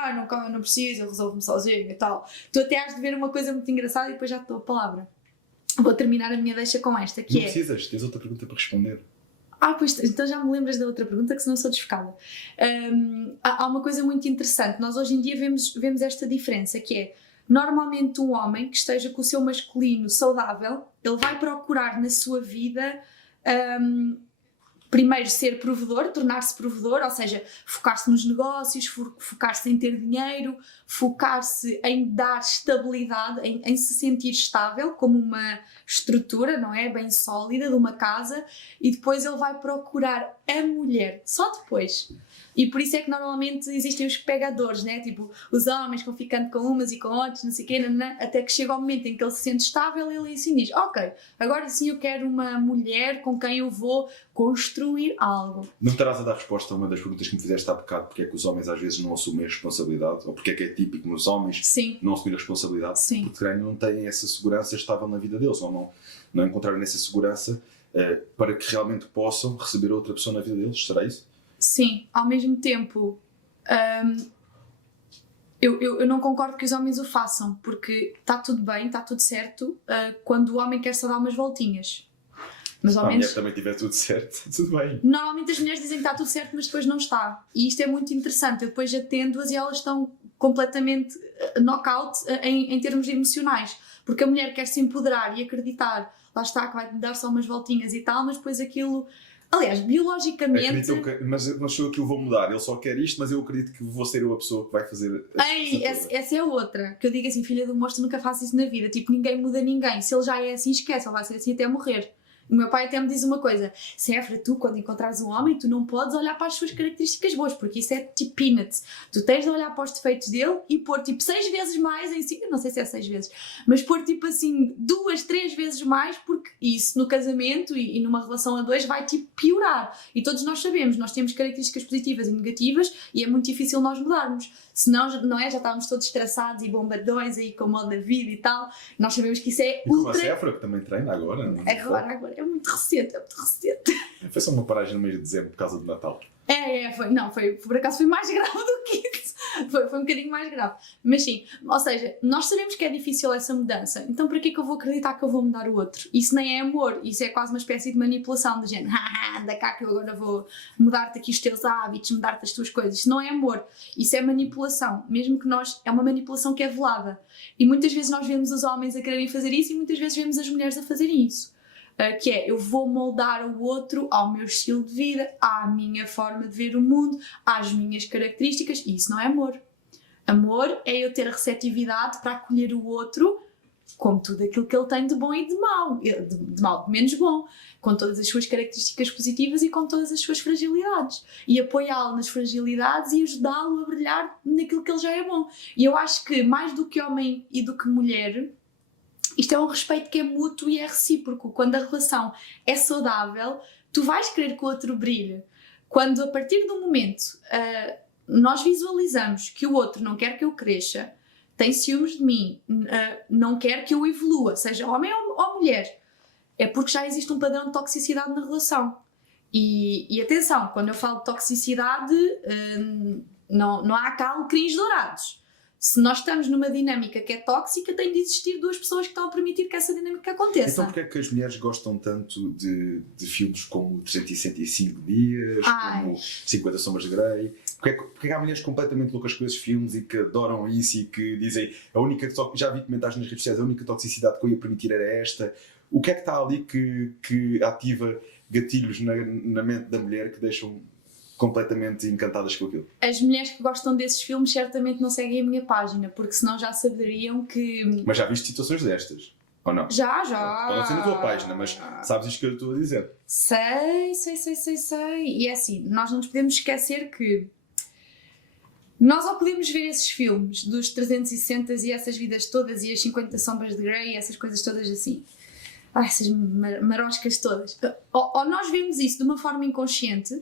não preciso, eu resolvo-me sozinho e tal. Tu até has de ver uma coisa muito engraçada e depois já te dou a palavra. Vou terminar a minha deixa com esta, que não precisas, tens outra pergunta para responder. Pois, então já me lembras da outra pergunta, que senão sou desfocada. Há uma coisa muito interessante. Nós hoje em dia vemos esta diferença, que é, normalmente um homem que esteja com o seu masculino saudável, ele vai procurar na sua vida primeiro ser provedor, tornar-se provedor, ou seja, focar-se nos negócios, focar-se em ter dinheiro, focar-se em dar estabilidade, em se sentir estável como uma estrutura, não é? Bem sólida de uma casa, e depois ele vai procurar a mulher, só depois. E por isso é que normalmente existem os pegadores, né? Tipo, os homens vão ficando com umas e com outras, não sei o quê, até que chega o momento em que ele se sente estável e ele assim diz, ok, agora sim eu quero uma mulher com quem eu vou construir algo. Não estarás a dar resposta a uma das perguntas que me fizeste há bocado, porque é que os homens às vezes não assumem a responsabilidade, ou porque é que é típico nos homens não assumir a responsabilidade, porque não têm essa segurança estável na vida deles, ou não encontrarem essa segurança para que realmente possam receber outra pessoa na vida deles, será isso? sim, ao mesmo tempo, eu não concordo que os homens o façam, porque está tudo bem, está tudo certo, quando o homem quer só dar umas voltinhas. Mas ao Se a menos, mulher também tiver tudo certo, tudo bem. normalmente as mulheres dizem que está tudo certo, mas depois não está. E isto é muito interessante. Eu depois atendo-as e elas estão completamente knockout em termos emocionais. Porque a mulher quer se empoderar e acreditar, lá está, que vai dar só umas voltinhas e tal, mas depois aquilo. Aliás, biologicamente. Mas não sou eu que o vou mudar, ele só quer isto, mas eu acredito que vou ser eu a pessoa que vai fazer. Ei, essa é outra. Que eu digo assim, filha do monstro, nunca faço isso na vida. Tipo, ninguém muda ninguém. Se ele já é assim, esquece, ele vai ser assim até morrer. O meu pai até me diz uma coisa: Séfra, tu quando encontrares um homem, tu não podes olhar para as suas características boas, porque isso é tipo peanuts. Tu tens de olhar para os defeitos dele e pôr tipo 6 vezes mais em si. Eu não sei se é 6 vezes, mas pôr tipo assim 2, 3 vezes mais, porque isso no casamento e numa relação a dois vai tipo piorar. E todos nós sabemos, nós temos características positivas e negativas e é muito difícil nós mudarmos. Senão, não é? Já estávamos todos estressados e bombadões aí com o modo da vida e tal. Nós sabemos que isso é E com a ultra. Séfra, que também treina agora. Não é? Agora, é muito recente, é muito recente. Foi só uma paragem no mês de dezembro por causa do Natal. Foi, por acaso foi mais grave do que isso. Foi um bocadinho mais grave. Mas sim, ou seja, nós sabemos que é difícil essa mudança, então para que é que eu vou acreditar que eu vou mudar o outro? Isso nem é amor, isso é quase uma espécie de manipulação, de género, anda cá que eu agora vou mudar-te aqui os teus hábitos, mudar-te as tuas coisas. Isso não é amor, isso é manipulação, mesmo que é uma manipulação que é velada. E muitas vezes nós vemos os homens a quererem fazer isso e muitas vezes vemos as mulheres a fazerem isso. Que é, eu vou moldar o outro ao meu estilo de vida, à minha forma de ver o mundo, às minhas características, e isso não é amor. Amor é eu ter a receptividade para acolher o outro com tudo aquilo que ele tem de bom e de mau, de menos bom, com todas as suas características positivas e com todas as suas fragilidades, e apoiá-lo nas fragilidades e ajudá-lo a brilhar naquilo que ele já é bom. E eu acho que mais do que homem e do que mulher, isto é um respeito que é mútuo e é recíproco. Quando a relação é saudável, tu vais querer que o outro brilhe. Quando, a partir do momento, nós visualizamos que o outro não quer que eu cresça, tem ciúmes de mim, não quer que eu evolua, seja homem ou mulher, é porque já existe um padrão de toxicidade na relação. E atenção, quando eu falo de toxicidade, não há cá alecrim dourados. Se nós estamos numa dinâmica que é tóxica, tem de existir duas pessoas que estão a permitir que essa dinâmica aconteça. Então porquê é que as mulheres gostam tanto de filmes como 365 Dias, como 50 Sombras de Grey? Porquê é que há mulheres completamente loucas com esses filmes e que adoram isso e que dizem já vi comentários nas redes sociais, a única toxicidade que eu ia permitir era esta? O que é que está ali que ativa gatilhos na mente da mulher que deixam completamente encantadas com aquilo? As mulheres que gostam desses filmes certamente não seguem a minha página, porque senão já saberiam que... Mas já viste situações destas? Ou não? Já. Pode ser na tua página, mas sabes isto que eu estou a dizer? Sei. E é assim, nós não nos podemos esquecer que nós ou podemos ver esses filmes dos 360 e essas vidas todas e as 50 Sombras de Grey e essas coisas todas assim. Essas maroscas todas. Ou nós vemos isso de uma forma inconsciente.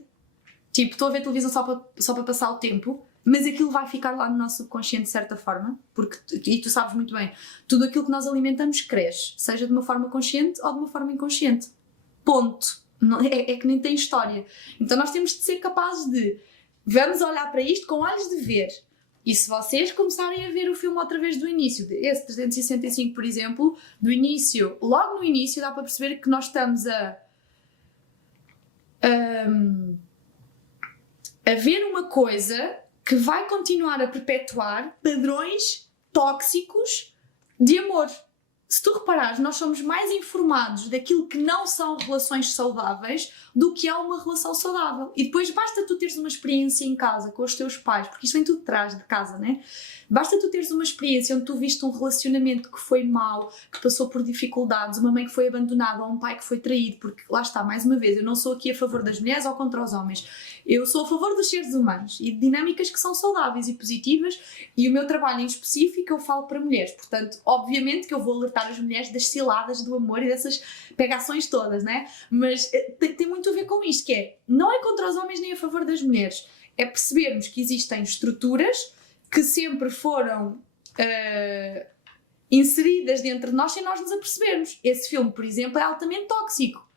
Tipo, estou a ver televisão só para passar o tempo, mas aquilo vai ficar lá no nosso subconsciente de certa forma, e tu sabes muito bem, tudo aquilo que nós alimentamos cresce, seja de uma forma consciente ou de uma forma inconsciente. Ponto. Não, é que nem tem história. Então nós temos de ser capazes de, vamos olhar para isto com olhos de ver. E se vocês começarem a ver o filme outra vez do início, esse 365, por exemplo, do início, logo no início dá para perceber que nós estamos a ver uma coisa que vai continuar a perpetuar padrões tóxicos de amor. Se tu reparares, nós somos mais informados daquilo que não são relações saudáveis do que é uma relação saudável. E depois basta tu teres uma experiência em casa com os teus pais, porque isto vem tudo de trás de casa, né? Basta tu teres uma experiência onde tu viste um relacionamento que foi mau, que passou por dificuldades, uma mãe que foi abandonada ou um pai que foi traído, porque lá está, mais uma vez, eu não sou aqui a favor das mulheres ou contra os homens. Eu sou a favor dos seres humanos e de dinâmicas que são saudáveis e positivas, e o meu trabalho em específico eu falo para mulheres. Portanto, obviamente que eu vou alertar as mulheres das ciladas do amor e dessas pegações todas, né? Mas tem muito a ver com isto, que é, não é contra os homens nem a favor das mulheres, é percebermos que existem estruturas que sempre foram inseridas dentro de nós sem nós nos apercebermos. Esse filme, por exemplo, é altamente tóxico.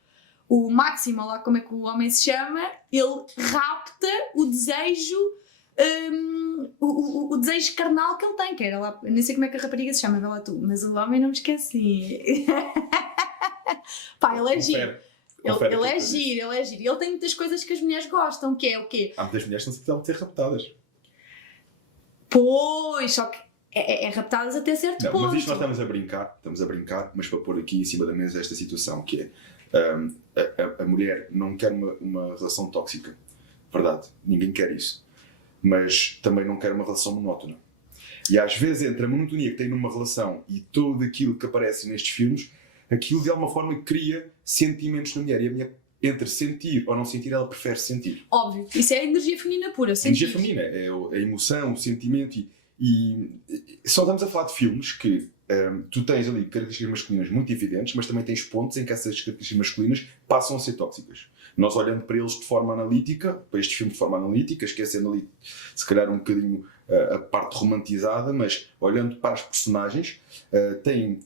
o Máximo, lá como é que o homem se chama, ele rapta o desejo, o desejo carnal que ele tem, que era lá, nem sei como é que a rapariga se chama, vê lá tu, mas o homem não me esqueci. Pá, ele é giro. Ele é giro, ele é giro. E ele tem muitas coisas que as mulheres gostam, que é o quê? Há muitas mulheres que não se precisam de ser raptadas. Pois, só que é raptadas até certo Não, ponto. mas isto nós estamos a brincar, mas para pôr aqui em cima da mesa esta situação, que é a mulher não quer uma relação tóxica, verdade, ninguém quer isso, mas também não quer uma relação monótona. E às vezes entre a monotonia que tem numa relação e tudo aquilo que aparece nestes filmes, aquilo de alguma forma cria sentimentos na mulher, e a mulher, entre sentir ou não sentir, ela prefere sentir. Óbvio, isso é a energia feminina pura, A sentir. energia feminina é a emoção, o sentimento, e só estamos a falar de filmes que tu tens ali características masculinas muito evidentes, mas também tens pontos em que essas características masculinas passam a ser tóxicas. Nós olhando para eles de forma analítica, para estes filmes de forma analítica, esquecendo ali se calhar um bocadinho a parte romantizada, mas olhando para as personagens, têm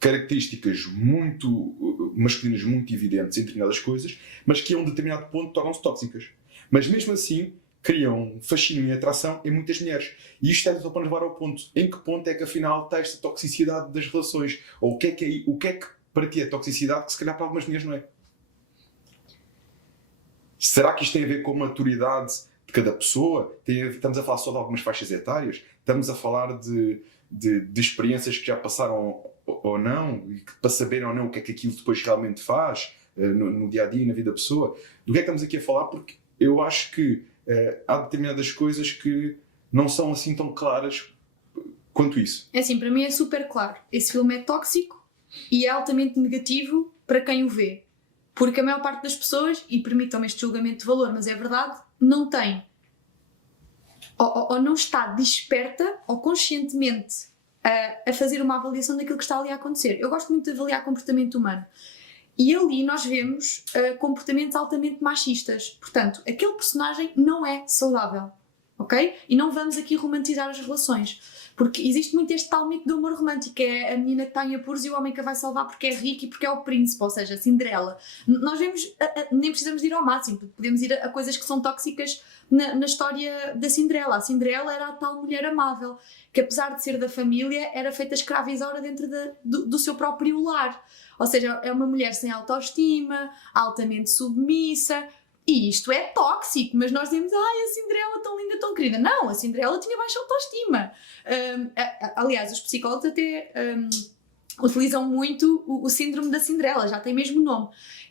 características muito masculinas muito evidentes em determinadas coisas, mas que a um determinado ponto tornam-se tóxicas. Mas mesmo assim criam fascínio e atração em muitas mulheres. E isto é só para nos levar ao ponto. Em que ponto é que afinal está esta toxicidade das relações? Ou o que é que para ti é toxicidade que se calhar para algumas mulheres não é? Será que isto tem a ver com a maturidade de cada pessoa? Estamos a falar só de algumas faixas etárias? Estamos a falar de experiências que já passaram ou não? E para saberem ou não o que é que aquilo depois realmente faz no dia-a-dia e na vida da pessoa? Do que é que estamos aqui a falar? Porque eu acho que há determinadas coisas que não são assim tão claras quanto isso. É assim, para mim é super claro. Esse filme é tóxico e é altamente negativo para quem o vê. Porque a maior parte das pessoas, e permitam-me este julgamento de valor, mas é verdade, não tem ou não está desperta ou conscientemente a fazer uma avaliação daquilo que está ali a acontecer. Eu gosto muito de avaliar comportamento humano. E ali nós vemos comportamentos altamente machistas. Portanto, aquele personagem não é saudável, ok? E não vamos aqui romantizar as relações. Porque existe muito este tal mito do amor romântico, é a menina que está em apuros e o homem que a vai salvar porque é rico e porque é o príncipe, ou seja, a Cinderela. Nós vemos, nem precisamos ir ao máximo, podemos ir a coisas que são tóxicas na história da Cinderela. A Cinderela era a tal mulher amável, que apesar de ser da família, era feita escravizada dentro do seu próprio lar. Ou seja, é uma mulher sem autoestima, altamente submissa, e isto é tóxico, mas nós dizemos, ai, a Cinderela tão linda, tão querida. Não, a Cinderela tinha baixa autoestima. Aliás, os psicólogos até utilizam muito o síndrome da Cinderela, já tem mesmo nome.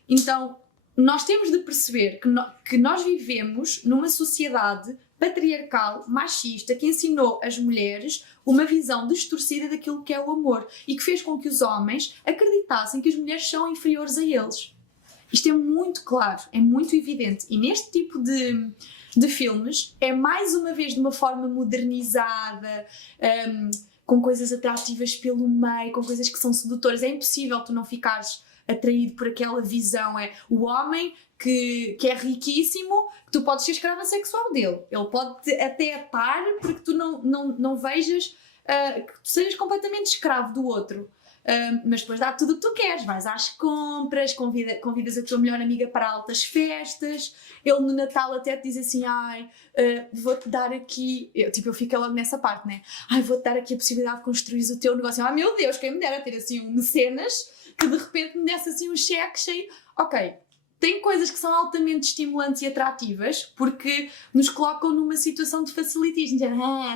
Então, nós temos de perceber que nós vivemos numa sociedade patriarcal, machista, que ensinou às mulheres uma visão distorcida daquilo que é o amor e que fez com que os homens acreditassem que as mulheres são inferiores a eles. Isto é muito claro, é muito evidente. E neste tipo de filmes é mais uma vez de uma forma modernizada, com coisas atrativas pelo meio, com coisas que são sedutoras. É impossível tu não ficares atraído por aquela visão. É o homem que é riquíssimo, que tu podes ser escrava sexual dele. Ele pode até atar para que tu não vejas, que tu sejas completamente escravo do outro. Mas depois dá tudo o que tu queres, vais às compras, convidas a tua melhor amiga para altas festas, ele no Natal até te diz assim, vou-te dar aqui, eu fico logo nessa parte, né? Vou-te dar aqui a possibilidade de construir o teu negócio. Meu Deus, quem me dera ter assim um mecenas que de repente me desse assim um cheque cheio. Ok, tem coisas que são altamente estimulantes e atrativas porque nos colocam numa situação de facilitismo,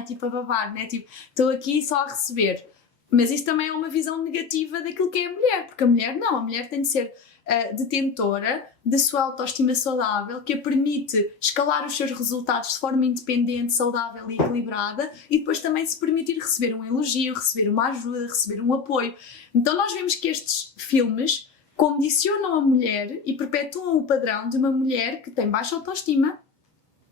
tipo a babar, né? Tipo, estou aqui só a receber. Mas isso também é uma visão negativa daquilo que é a mulher, porque a mulher não, a mulher tem de ser detentora da sua autoestima saudável, que a permite escalar os seus resultados de forma independente, saudável e equilibrada, e depois também se permitir receber um elogio, receber uma ajuda, receber um apoio. Então nós vemos que estes filmes condicionam a mulher e perpetuam o padrão de uma mulher que tem baixa autoestima,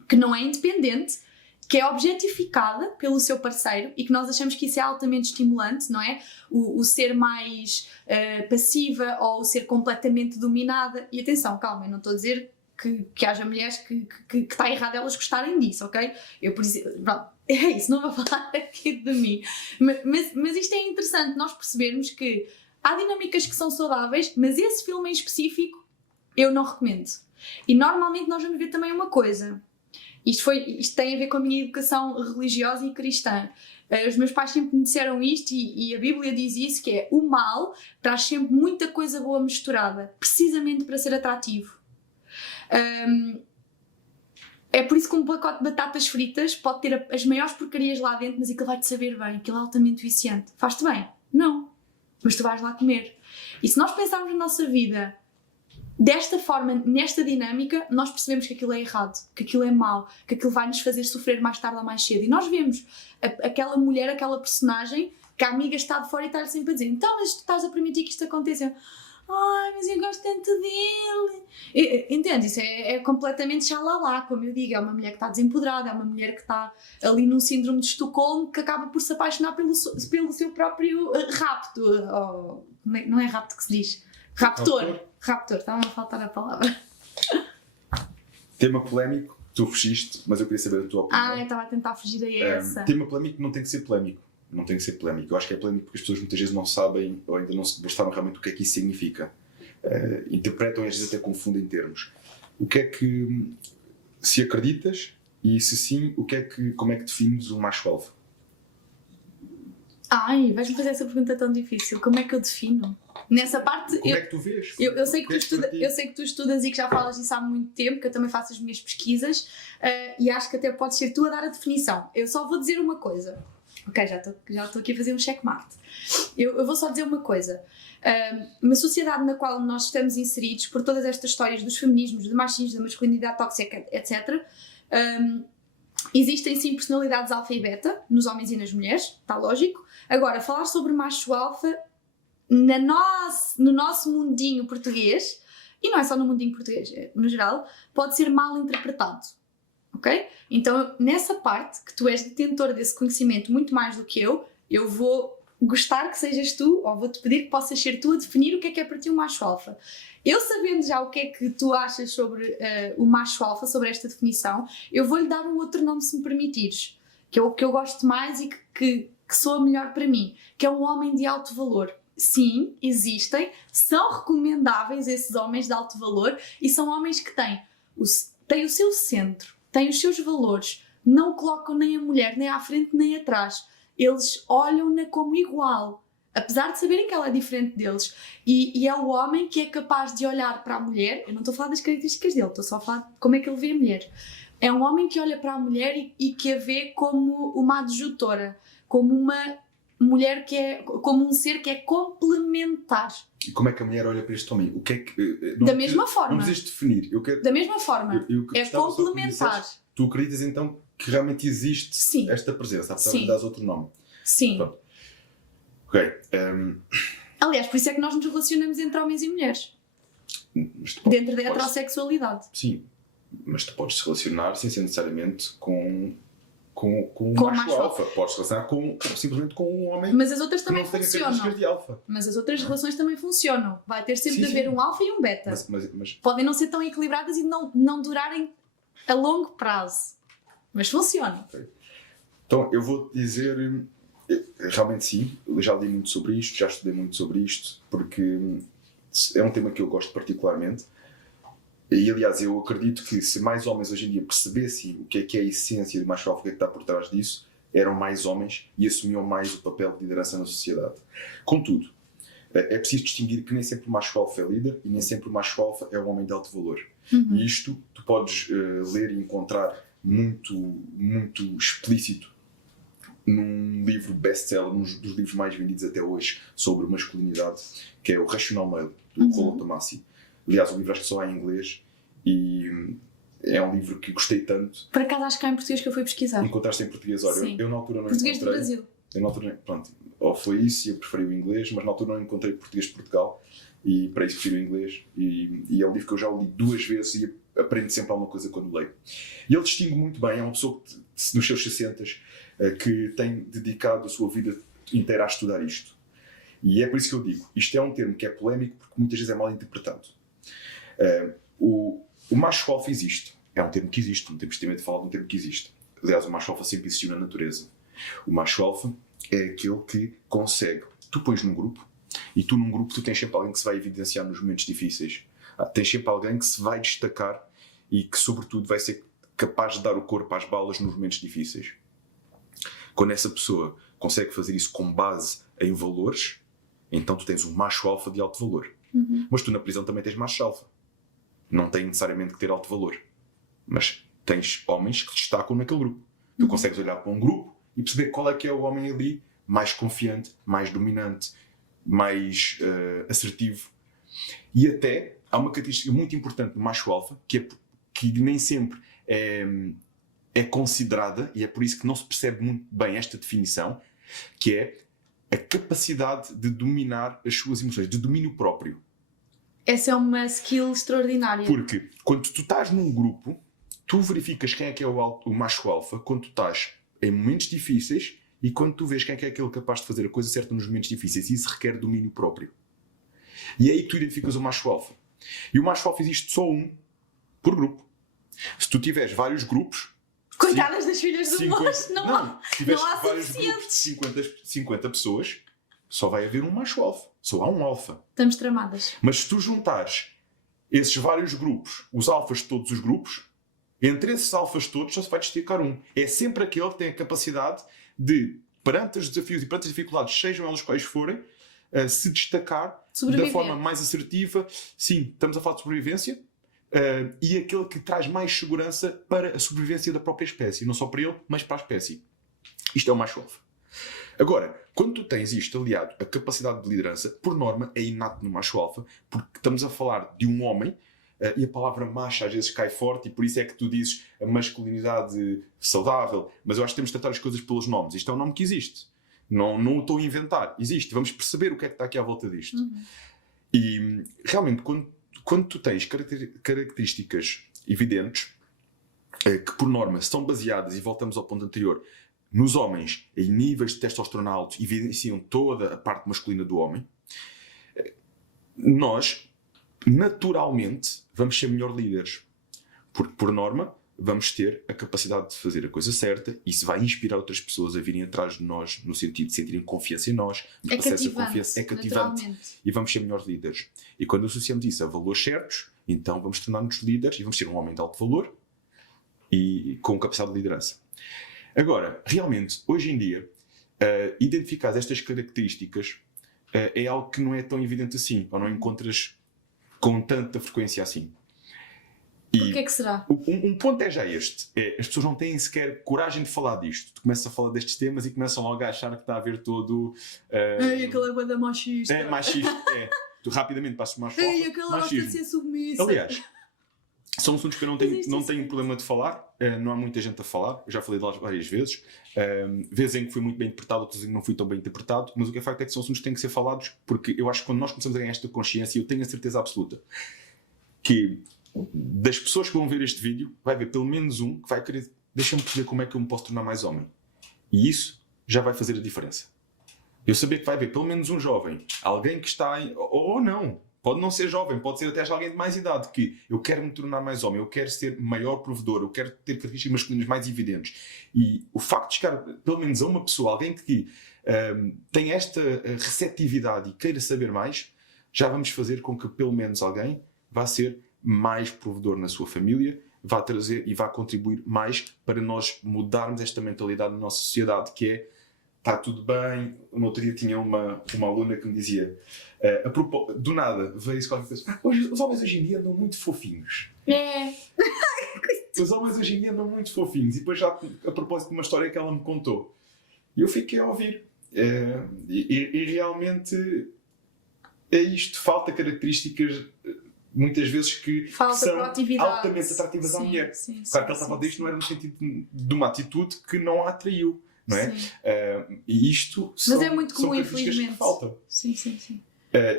que não é independente, que é objetificada pelo seu parceiro e que nós achamos que isso é altamente estimulante, não é? O ser mais passiva ou o ser completamente dominada. E atenção, calma, eu não estou a dizer que haja mulheres que está errado elas gostarem disso, ok? Eu, por exemplo, pronto, é isso, não vou falar aqui de mim. Mas isto é interessante, nós percebermos que há dinâmicas que são saudáveis, mas esse filme em específico eu não recomendo. E normalmente nós vamos ver também uma coisa. Isto tem a ver com a minha educação religiosa e cristã. Os meus pais sempre me disseram isto e a Bíblia diz isso, que é: o mal traz sempre muita coisa boa misturada, precisamente para ser atrativo. É por isso que um pacote de batatas fritas pode ter as maiores porcarias lá dentro, mas aquilo vai-te saber bem, aquilo é altamente viciante. Faz-te bem? Não. Mas tu vais lá comer. E se nós pensarmos na nossa vida desta forma, nesta dinâmica, nós percebemos que aquilo é errado, que aquilo é mau, que aquilo vai nos fazer sofrer mais tarde ou mais cedo. E nós vemos aquela mulher, aquela personagem, que a amiga está de fora e está-lhe sempre a dizer: então, mas tu estás a permitir que isto aconteça? Ai, mas eu gosto tanto dele. Entende? Isso é completamente xalala, como eu digo. É uma mulher que está desempoderada, é uma mulher que está ali num síndrome de Estocolmo, que acaba por se apaixonar pelo seu próprio rapto. Não é rapto que se diz? Raptor, estava a faltar a palavra. Tema polémico, tu fugiste, mas eu queria saber a tua opinião. Eu estava a tentar fugir a essa. Tema polémico não tem que ser polémico. Não tem que ser polémico. Eu acho que é polémico porque as pessoas muitas vezes não sabem ou ainda não se debruçaram realmente o que é que isso significa. Interpretam e às vezes até confundem termos. O que é que, se acreditas, e se sim, como é que defines o macho alfa? Vais-me fazer essa pergunta tão difícil. Como é que eu defino? Nessa parte... Como é que tu vês? Eu sei que tu estudas e que já falas disso há muito tempo, que eu também faço as minhas pesquisas, e acho que até podes ser tu a dar a definição. Eu só vou dizer uma coisa. Ok, já estou aqui a fazer um checkmate. Eu vou só dizer uma coisa. Uma sociedade na qual nós estamos inseridos, por todas estas histórias dos feminismos, do machismo, da masculinidade tóxica, etc., existem sim personalidades alfa e beta, nos homens e nas mulheres, está lógico. Agora, falar sobre macho alfa no nosso mundinho português, e não é só no mundinho português, no geral, pode ser mal interpretado. Ok? Então, nessa parte, que tu és detentor desse conhecimento muito mais do que eu vou gostar que sejas tu, ou vou-te pedir que possas ser tu a definir o que é para ti um macho alfa. Eu sabendo já o que é que tu achas sobre o macho alfa, sobre esta definição, eu vou-lhe dar um outro nome, se me permitires, que é o que eu gosto mais e que soa melhor para mim, que é um homem de alto valor. Sim, existem, são recomendáveis esses homens de alto valor, e são homens que têm o seu centro, têm os seus valores, não colocam nem a mulher nem à frente nem atrás. Eles olham-na como igual, apesar de saberem que ela é diferente deles. E é o homem que é capaz de olhar para a mulher. Eu não estou a falar das características dele, estou só a falar de como é que ele vê a mulher. É um homem que olha para a mulher e que a vê como uma adjutora, como uma mulher como um ser que é complementar. E como é que a mulher olha para este homem? O que é que... Da mesma forma. Não precisas definir. Da mesma forma. É complementar. Tu acreditas então que realmente existe Sim. esta presença, apesar de dar outro nome? Sim. Pronto. Ok. Aliás, por isso é que nós nos relacionamos entre homens e mulheres. Dentro da heterossexualidade. Sim. Mas tu podes se relacionar sem ser necessariamente com um macho alfa. Podes se relacionar simplesmente com um homem. Mas as outras também que não funcionam. De alfa. Mas as outras relações também funcionam. Vai ter sempre de haver um alfa e um beta. Mas... Podem não ser tão equilibradas e não durarem a longo prazo. Mas funcionam. Okay. Então, eu vou dizer... Realmente sim. Eu já li muito sobre isto, já estudei muito sobre isto, porque é um tema que eu gosto particularmente. E, aliás, eu acredito que se mais homens hoje em dia percebessem o que é a essência do macho alfa, o que é que está por trás disso, eram mais homens e assumiam mais o papel de liderança na sociedade. Contudo, é preciso distinguir que nem sempre o macho alfa é líder e nem sempre o macho alfa é um homem de alto valor. E isto tu podes ler e encontrar muito explícito num livro best-seller, um dos livros mais vendidos até hoje sobre masculinidade, que é o Rational Male, do Rollo Tomassi. Aliás, o livro acho que só há em inglês e é um livro que gostei tanto. Por acaso acho que há em português que eu fui pesquisar. Encontraste em português? Olha, eu na altura não português encontrei. Português do Brasil. Eu na altura, pronto, ou foi isso e eu preferi o inglês, mas na altura não encontrei português de Portugal e para isso prefiro o inglês. E é um livro que eu já li 2 vezes e aprendo sempre alguma coisa quando leio. E ele distingue muito bem, é uma pessoa que, nos seus 60, que tem dedicado a sua vida inteira a estudar isto. E é por isso que eu digo, isto é um termo que é polémico porque muitas vezes é mal interpretado. O macho alfa existe. É um termo que existe, não temos de falar de um termo que existe. Aliás, o macho alfa sempre existiu na natureza. O macho alfa é aquele que consegue... Tu pões num grupo, e tu num grupo tu tens sempre alguém que se vai evidenciar nos momentos difíceis. Tens sempre alguém que se vai destacar e que, sobretudo, vai ser capaz de dar o corpo às balas nos momentos difíceis. Quando essa pessoa consegue fazer isso com base em valores, então tu tens um macho alfa de alto valor. Mas tu na prisão também tens macho alfa. Não tem necessariamente que ter alto valor. Mas tens homens que destacam naquele grupo. Tu consegues olhar para um grupo e perceber qual é que é o homem ali mais confiante, mais dominante, mais assertivo. E até há uma característica muito importante do macho alfa, que nem sempre é considerada, e é por isso que não se percebe muito bem esta definição, que é a capacidade de dominar as suas emoções, de domínio próprio. Essa é uma skill extraordinária. Porque quando tu estás num grupo, tu verificas quem é que é o macho alfa quando tu estás em momentos difíceis e quando tu vês quem é aquele capaz de fazer a coisa certa nos momentos difíceis. E isso requer domínio próprio. E é aí que tu identificas o macho alfa. E o macho alfa existe só um por grupo. Se tu tiveres vários grupos... Coitadas das filhas do moço, não há vários grupos de 50 pessoas, só vai haver um macho alfa. Só há um alfa. Estamos tramadas. Mas se tu juntares esses vários grupos, os alfas de todos os grupos, entre esses alfas todos só se vai destacar um. É sempre aquele que tem a capacidade de, perante os desafios e perante as dificuldades, sejam eles quais forem, se destacar da forma mais assertiva. Sim, estamos a falar de sobrevivência. E aquele que traz mais segurança para a sobrevivência da própria espécie. Não só para ele, mas para a espécie. Isto é o macho alfa. Agora, quando tu tens isto aliado à capacidade de liderança, por norma é inato no macho alfa, porque estamos a falar de um homem, e a palavra macho às vezes cai forte, e por isso é que tu dizes a masculinidade saudável, mas eu acho que temos de tratar as coisas pelos nomes. Isto é um nome que existe. Não o estou a inventar. Existe. Vamos perceber o que é que está aqui à volta disto. E realmente, quando tu tens características evidentes, que por norma são baseadas, e voltamos ao ponto anterior, nos homens em níveis de testosterona altos, evidenciam toda a parte masculina do homem, nós naturalmente vamos ser melhor líderes. Porque por norma vamos ter a capacidade de fazer a coisa certa, e isso vai inspirar outras pessoas a virem atrás de nós no sentido de sentirem confiança em nós. É cativante, é cativante. E vamos ser melhores líderes. E quando associamos isso a valores certos, então vamos tornar-nos líderes e vamos ser um homem de alto valor e com capacidade de liderança. Agora, realmente, hoje em dia, identificar estas características é algo que não é tão evidente assim, ou não encontras com tanta frequência assim. Porquê que será? Um ponto é já este. As pessoas não têm sequer coragem de falar disto. Tu começas a falar destes temas e começam logo a achar que está a haver todo... Ei, aquela coisa machista. É, machista. Tu rapidamente passas mais forte. Ei, aquela gosta de ser submissa. Aliás, são assuntos que eu não tenho problema de falar. Não há muita gente a falar. Eu já falei delas várias vezes. Vezes em que fui muito bem interpretado, outras em que não fui tão bem interpretado. Mas o que é facto é que são assuntos que têm que ser falados, porque eu acho que quando nós começamos a ganhar esta consciência, eu tenho a certeza absoluta que das pessoas que vão ver este vídeo, vai haver pelo menos um que vai querer, deixa-me perceber como é que eu me posso tornar mais homem. E isso já vai fazer a diferença. Eu saber que vai haver pelo menos um jovem, alguém que está ou não, pode não ser jovem, pode ser até já alguém de mais idade, que eu quero me tornar mais homem, eu quero ser maior provedor, eu quero ter características masculinas mais evidentes. E o facto de chegar pelo menos a uma pessoa, alguém que tem esta receptividade e queira saber mais, já vamos fazer com que pelo menos alguém vá ser mais provedor na sua família, vai trazer e vai contribuir mais para nós mudarmos esta mentalidade na nossa sociedade, que é, está tudo bem. No outro dia tinha uma aluna que me dizia, do nada, veio-se qualquer coisa, os homens hoje em dia andam muito fofinhos. Os homens hoje em dia andam muito fofinhos. E depois já a propósito de uma história que ela me contou. E eu fiquei a ouvir. E realmente é isto, falta características... muitas vezes que são altamente atrativas à mulher. Claro que ele estava a dizer isto não era no sentido de uma atitude que não a atraiu, não é? E isto são características que faltam. Sim.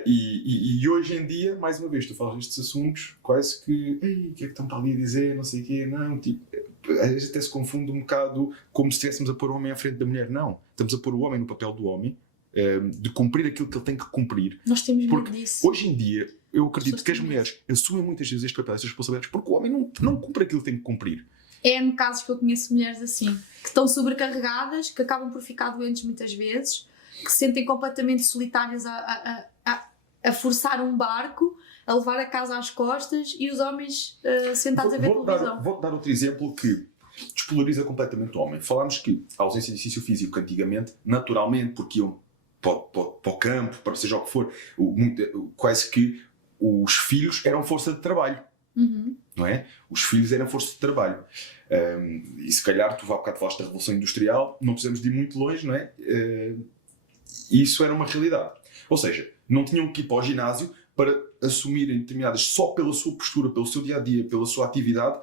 E hoje em dia, mais uma vez, tu falas destes assuntos quase que, ei, o que é que estão para ali a dizer, não sei o quê, não, tipo, às vezes até se confunde um bocado como se estivéssemos a pôr o homem à frente da mulher. Não, estamos a pôr o homem no papel do homem, de cumprir aquilo que ele tem que cumprir. Nós temos medo disso. Hoje em dia, eu acredito que as mulheres assumem muitas vezes este papel, estas responsabilidades, porque o homem não cumpre aquilo que tem que cumprir. É no casos que eu conheço mulheres assim, que estão sobrecarregadas, que acabam por ficar doentes muitas vezes, que se sentem completamente solitárias a forçar um barco, a levar a casa às costas e os homens sentados a ver televisão. Vou-te dar outro exemplo que despolariza completamente o homem. Falámos que a ausência de exercício físico antigamente, naturalmente, porque iam para o campo, para seja o que for, quase que os filhos eram força de trabalho. Não é? Os filhos eram força de trabalho. E se calhar, tu há bocado falaste da Revolução Industrial, não precisamos de ir muito longe, não é? E isso era uma realidade. Ou seja, não tinham que ir para o ginásio para assumirem determinadas, só pela sua postura, pelo seu dia-a-dia, pela sua atividade,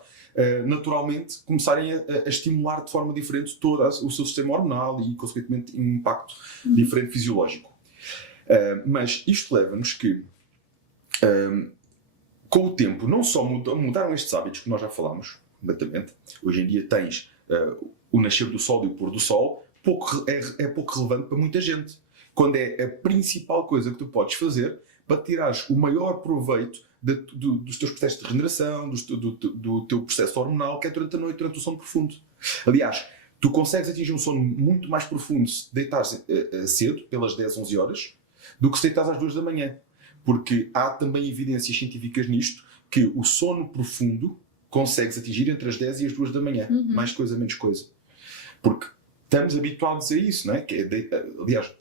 naturalmente começarem a estimular de forma diferente todo o seu sistema hormonal e, consequentemente, um impacto diferente fisiológico. Mas isto leva-nos que, com o tempo, não só mudaram estes hábitos que nós já falámos, completamente. Hoje em dia tens o nascer do sol e o pôr do sol, é pouco relevante para muita gente. Quando é a principal coisa que tu podes fazer para tirares o maior proveito dos teus processos de regeneração, do teu processo hormonal, que é durante a noite, durante o sono profundo. Aliás, tu consegues atingir um sono muito mais profundo se deitares cedo, pelas 10, 11 horas, do que se deitares às 2 da manhã. Porque há também evidências científicas nisto, que o sono profundo consegues atingir entre as 10 e as 2 da manhã. Mais coisa, menos coisa. Porque estamos habituados a isso, não é? Aliás,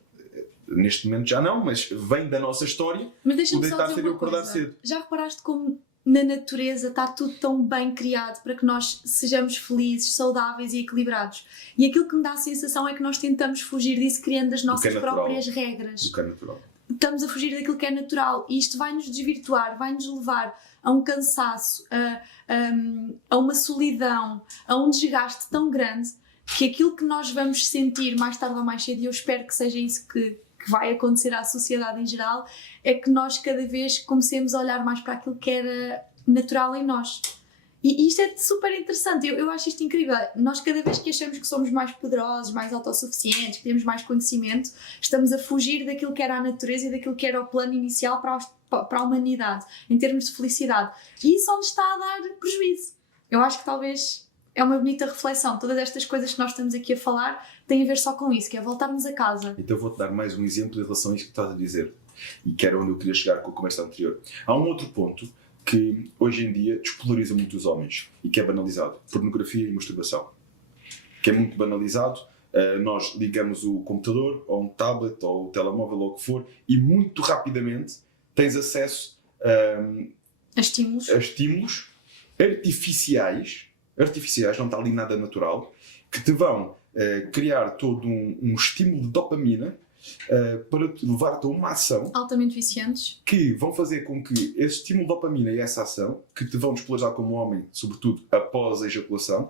neste momento já não, mas vem da nossa história o deitar cedo e acordar cedo. Já reparaste como na natureza está tudo tão bem criado para que nós sejamos felizes, saudáveis e equilibrados? E aquilo que me dá a sensação é que nós tentamos fugir disso criando as nossas próprias regras. Do que é natural. Estamos a fugir daquilo que é natural e isto vai-nos desvirtuar, vai-nos levar a um cansaço, a uma solidão, a um desgaste tão grande que aquilo que nós vamos sentir mais tarde ou mais cedo, e eu espero que seja isso que vai acontecer à sociedade em geral, é que nós cada vez comecemos a olhar mais para aquilo que era natural em nós. E isto é super interessante, eu acho isto incrível. Nós cada vez que achamos que somos mais poderosos, mais autossuficientes, que temos mais conhecimento, estamos a fugir daquilo que era a natureza e daquilo que era o plano inicial para a humanidade, em termos de felicidade. E isso só nos está a dar prejuízo. Eu acho que talvez é uma bonita reflexão. Todas estas coisas que nós estamos aqui a falar têm a ver só com isso, que é voltarmos a casa. Então vou-te dar mais um exemplo em relação a isto que estás a dizer. E que era onde eu queria chegar com a conversa anterior. Há um outro ponto que hoje em dia despolariza muito os homens e que é banalizado. Pornografia e masturbação. Que é muito banalizado. Nós ligamos o computador, ou um tablet, ou o telemóvel, ou o que for, e muito rapidamente tens acesso a estímulos artificiais, não está ali nada natural, que te vão criar todo um estímulo de dopamina para te levar-te a uma ação altamente viciantes, que vão fazer com que esse estímulo de dopamina e essa ação, que te vão despolarizar como homem, sobretudo após a ejaculação,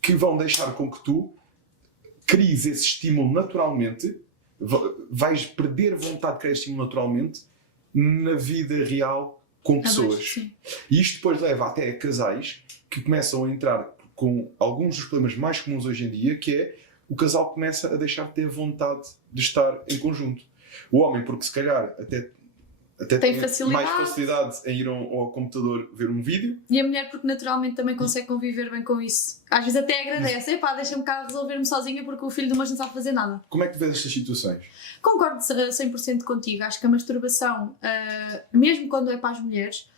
que vão deixar com que tu cries esse estímulo naturalmente, vais perder vontade de criar esse estímulo naturalmente na vida real com pessoas. E isto depois leva até a casais que começam a entrar com alguns dos problemas mais comuns hoje em dia, que é o casal começa a deixar de ter vontade de estar em conjunto. O homem, porque se calhar até tem mais facilidade em ir ao computador ver um vídeo. E a mulher porque naturalmente também consegue conviver bem com isso. Às vezes até agradece. Epá, deixa-me cá resolver-me sozinha porque o filho de umas não sabe fazer nada. Como é que tu vês estas situações? Concordo 100% contigo. Acho que a masturbação, mesmo quando é para as mulheres,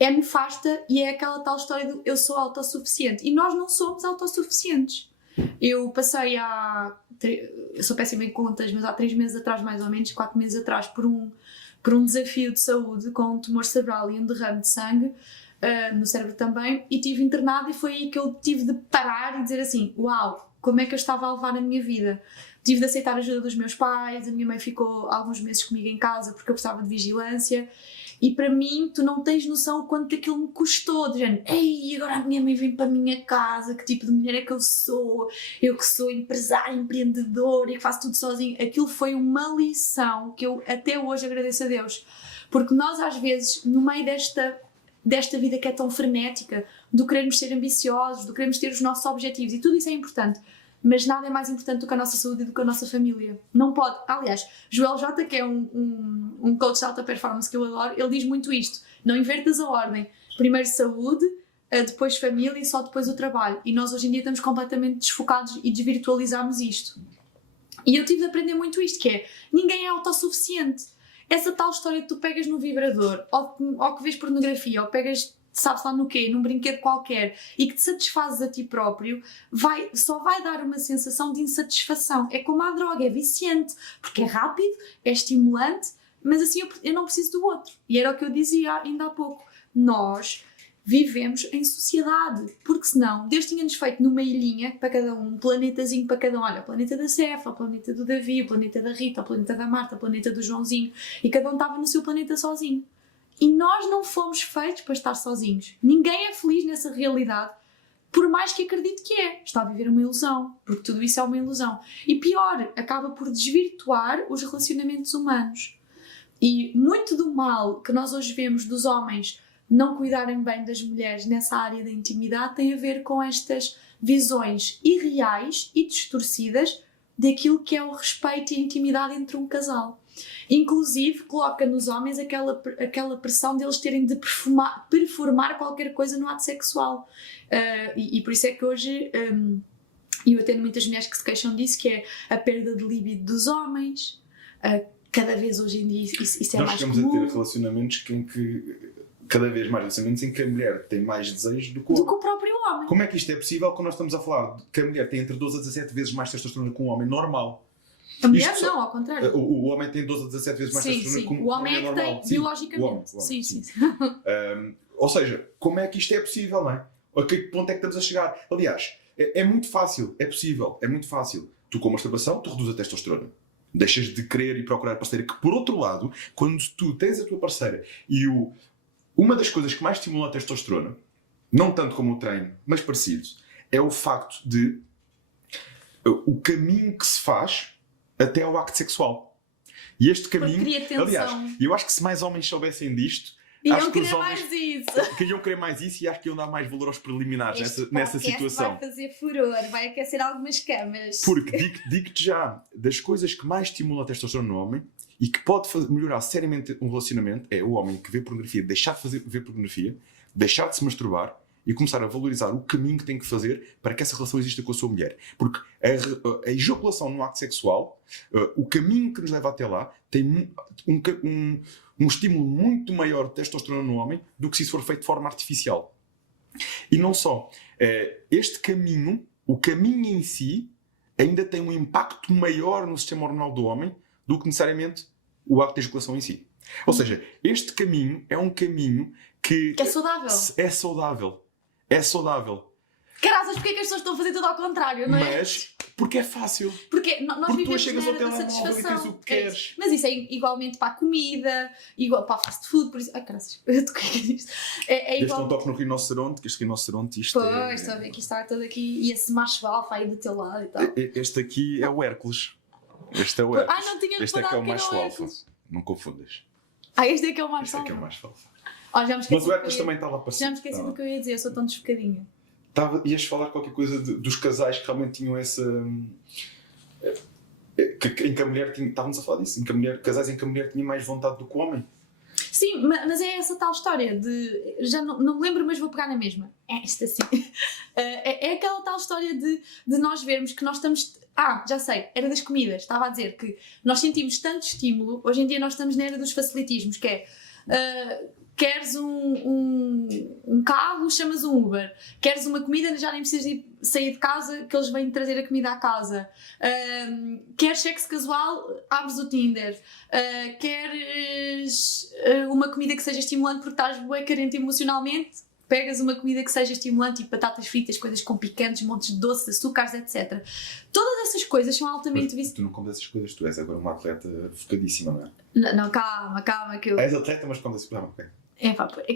é nefasta e é aquela tal história do eu sou autossuficiente. E nós não somos autossuficientes. Eu passei eu sou péssima em contas, mas há 3 meses atrás, mais ou menos, 4 meses atrás, por um desafio de saúde, com um tumor cerebral e um derrame de sangue no cérebro também, e estive internada, e foi aí que eu tive de parar e dizer assim, uau, como é que eu estava a levar a minha vida? Tive de aceitar a ajuda dos meus pais, a minha mãe ficou alguns meses comigo em casa porque eu precisava de vigilância, e para mim, tu não tens noção o quanto aquilo me custou, de género, ei, agora a minha mãe vem para a minha casa, que tipo de mulher é que eu que sou empresária, empreendedora e que faço tudo sozinho. Aquilo foi uma lição que eu até hoje agradeço a Deus, porque nós às vezes, no meio desta vida que é tão frenética, do querermos ser ambiciosos, do querermos ter os nossos objetivos, e tudo isso é importante, mas nada é mais importante do que a nossa saúde e do que a nossa família. Não pode. Aliás, Joel J, que é um coach de alta performance que eu adoro, ele diz muito isto. Não invertas a ordem. Primeiro saúde, depois família e só depois o trabalho. E nós hoje em dia estamos completamente desfocados e desvirtualizamos isto. E eu tive de aprender muito isto, que é, ninguém é autossuficiente. essa tal história que tu pegas no vibrador, ou que vês pornografia, ou pegas, sabes lá no quê, num brinquedo qualquer, e que te satisfazes a ti próprio, só vai dar uma sensação de insatisfação. É como a droga, é viciante, porque é rápido, é estimulante, mas assim eu não preciso do outro. E era o que eu dizia ainda há pouco. Nós vivemos em sociedade, porque senão Deus tinha-nos feito numa ilhinha para cada um planetazinho para cada um. Olha, o planeta da Cefa, o planeta do Davi, o planeta da Rita, o planeta da Marta, o planeta do Joãozinho, e cada um estava no seu planeta sozinho. E nós não fomos feitos para estar sozinhos. Ninguém é feliz nessa realidade, por mais que acredite que é. Está a viver uma ilusão, porque tudo isso é uma ilusão. E pior, acaba por desvirtuar os relacionamentos humanos. E muito do mal que nós hoje vemos dos homens não cuidarem bem das mulheres nessa área da intimidade tem a ver com estas visões irreais e distorcidas daquilo que é o respeito e a intimidade entre um casal. Inclusive coloca nos homens aquela pressão deles terem de performar qualquer coisa no ato sexual. E por isso é que hoje eu atendo muitas mulheres que se queixam disso, que é a perda de libido dos homens. Cada vez hoje em dia isso é mais comum. Nós chegamos a ter relacionamentos em que, cada vez mais relacionamentos em que a mulher tem mais desejo do que o próprio homem. Como é que isto é possível quando nós estamos a falar de que a mulher tem entre 12 a 17 vezes mais testosterona que um homem normal? A mulher não, ao contrário. O homem tem 12 a 17 vezes mais testosterona que um homem normal. O homem é que tem, biologicamente. O homem. Sim. Ou seja, como é que isto é possível, não é? A que ponto é que estamos a chegar? Aliás, é muito fácil, é possível, é muito fácil. Tu com a masturbação, tu reduzes a testosterona. Deixas de querer e procurar parceira, que por outro lado, quando tu tens a tua parceira e uma das coisas que mais estimula a testosterona, não tanto como o treino, mas parecido, é o facto de o caminho que se faz até ao acto sexual. E este caminho, aliás, eu acho que se mais homens soubessem disto, iam querer mais isso. Queriam querer mais isso e acho que iam dar mais valor aos preliminares nessa situação. Vai fazer furor, vai aquecer algumas camas. Porque digo-te já, das coisas que mais estimulam a testosterona no homem e que pode melhorar seriamente um relacionamento é o homem que vê pornografia, deixar de ver pornografia, deixar de se masturbar e começar a valorizar o caminho que tem que fazer para que essa relação exista com a sua mulher. Porque a ejaculação no acto sexual, o caminho que nos leva até lá, tem um estímulo muito maior de testosterona no homem do que se isso for feito de forma artificial. E não só. Este caminho, o caminho em si, ainda tem um impacto maior no sistema hormonal do homem do que necessariamente o acto de ejaculação em si. Ou seja, este caminho é um caminho que é saudável. É saudável. É saudável. Caraças, porque é que as pessoas estão a fazer tudo ao contrário, não é? Mas porque é fácil. Porque nós vivemos na era da satisfação. O que queres. Mas isso é igualmente para a comida, igual para a fast food, por isso... Ai, caraças, eu toquei nisto. É igual... Este não toque no rinoceronte, que este rinoceronte, isto pois, estou a ver que está todo aqui, e esse macho alfa aí do teu lado e tal. Este aqui é o Hércules. Este é o Hércules. Não tinha este é que é o macho alfa. Hércules. Não confundas. Este é que é o macho alfa. Este é que é o macho alfa. Mas o Hércules também estava a passar. Já me esqueci do que eu ia dizer, eu sou tão desfocadinha. Ias falar qualquer coisa dos casais que realmente tinham essa... em que a mulher tinha... Estávamos a falar disso. Casais em que a mulher tinha mais vontade do que o homem. Sim, mas é essa tal história de... Já não me lembro, mas vou pegar na mesma. É isto assim. É aquela tal história de nós vermos que nós estamos... já sei, era das comidas. Estava a dizer que nós sentimos tanto estímulo. Hoje em dia nós estamos na era dos facilitismos, que é... queres um carro, chamas um Uber. Queres uma comida, já nem precisas sair de casa, que eles vêm trazer a comida à casa. Queres sexo casual, abres o Tinder. Queres uma comida que seja estimulante porque estás bem carente emocionalmente, pegas uma comida que seja estimulante, tipo batatas fritas, coisas com picantes, montes de doces, açúcares, etc. Todas essas coisas são altamente viciantes. Tu não comes essas coisas, tu és agora uma atleta focadíssima, não é? Não, calma que eu... És atleta, mas comes essas coisas.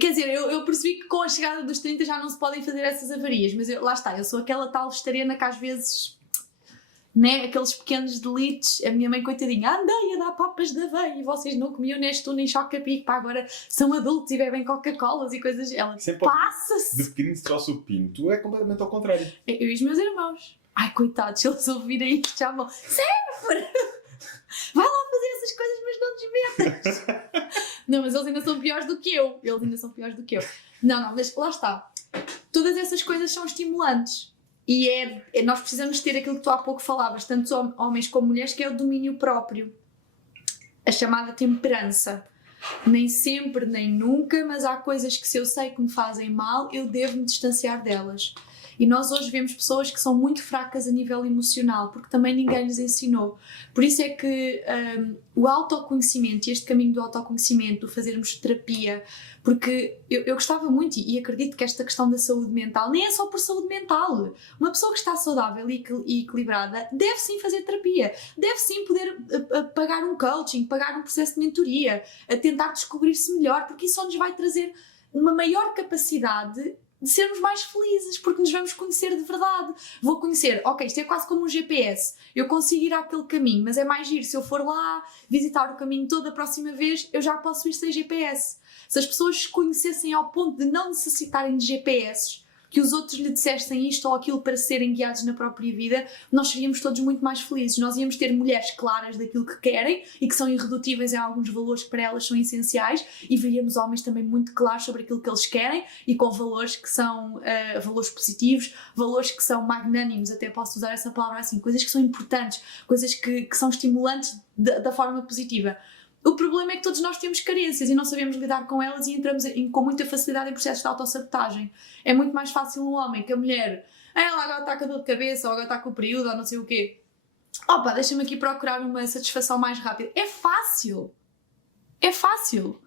Quer dizer, eu percebi que com a chegada dos 30 já não se podem fazer essas avarias, mas lá está, eu sou aquela tal vegetariana que às vezes, né, aqueles pequenos delitos, a minha mãe coitadinha, andei a dar papas de aveia e vocês não comiam neste nem choca-pico, pá, agora são adultos e bebem Coca-Colas e coisas, ela passa-se. De pequenino se trouxe o pino, tu é completamente ao contrário. Eu e os meus irmãos, ai coitados, se eles ouvirem isto já vão, sempre! Vai lá fazer essas coisas, mas não desmetas. Não, mas eles ainda são piores do que eu. Não, mas lá está. Todas essas coisas são estimulantes. E nós precisamos ter aquilo que tu há pouco falavas, tanto homens como mulheres, que é o domínio próprio. a chamada temperança. Nem sempre, nem nunca, mas há coisas que se eu sei que me fazem mal, eu devo me distanciar delas. E nós hoje vemos pessoas que são muito fracas a nível emocional, porque também ninguém lhes ensinou. Por isso é que o autoconhecimento, e este caminho do autoconhecimento, do fazermos terapia, porque eu gostava muito e acredito que esta questão da saúde mental nem é só por saúde mental. Uma pessoa que está saudável e equilibrada deve sim fazer terapia, deve sim poder pagar um coaching, pagar um processo de mentoria, a tentar descobrir-se melhor, porque isso só nos vai trazer uma maior capacidade de sermos mais felizes, porque nos vamos conhecer de verdade. Vou conhecer, ok, isto é quase como um GPS, eu consigo ir àquele caminho, mas é mais giro, se eu for lá visitar o caminho toda a próxima vez, eu já posso ir sem GPS. Se as pessoas se conhecessem ao ponto de não necessitarem de GPS, que os outros lhe dissessem isto ou aquilo para serem guiados na própria vida, nós seríamos todos muito mais felizes. Nós íamos ter mulheres claras daquilo que querem e que são irredutíveis em alguns valores que para elas são essenciais, e veríamos homens também muito claros sobre aquilo que eles querem e com valores que são valores positivos, valores que são magnânimos, até posso usar essa palavra assim, coisas que são importantes, coisas que são estimulantes da forma positiva. O problema é que todos nós temos carências e não sabemos lidar com elas e entramos com muita facilidade em processos de autossabotagem. É muito mais fácil um homem que a mulher, ela agora está com a dor de cabeça, ou agora está com o período, ou não sei o quê. Opa, deixa-me aqui procurar uma satisfação mais rápida. É fácil. É fácil.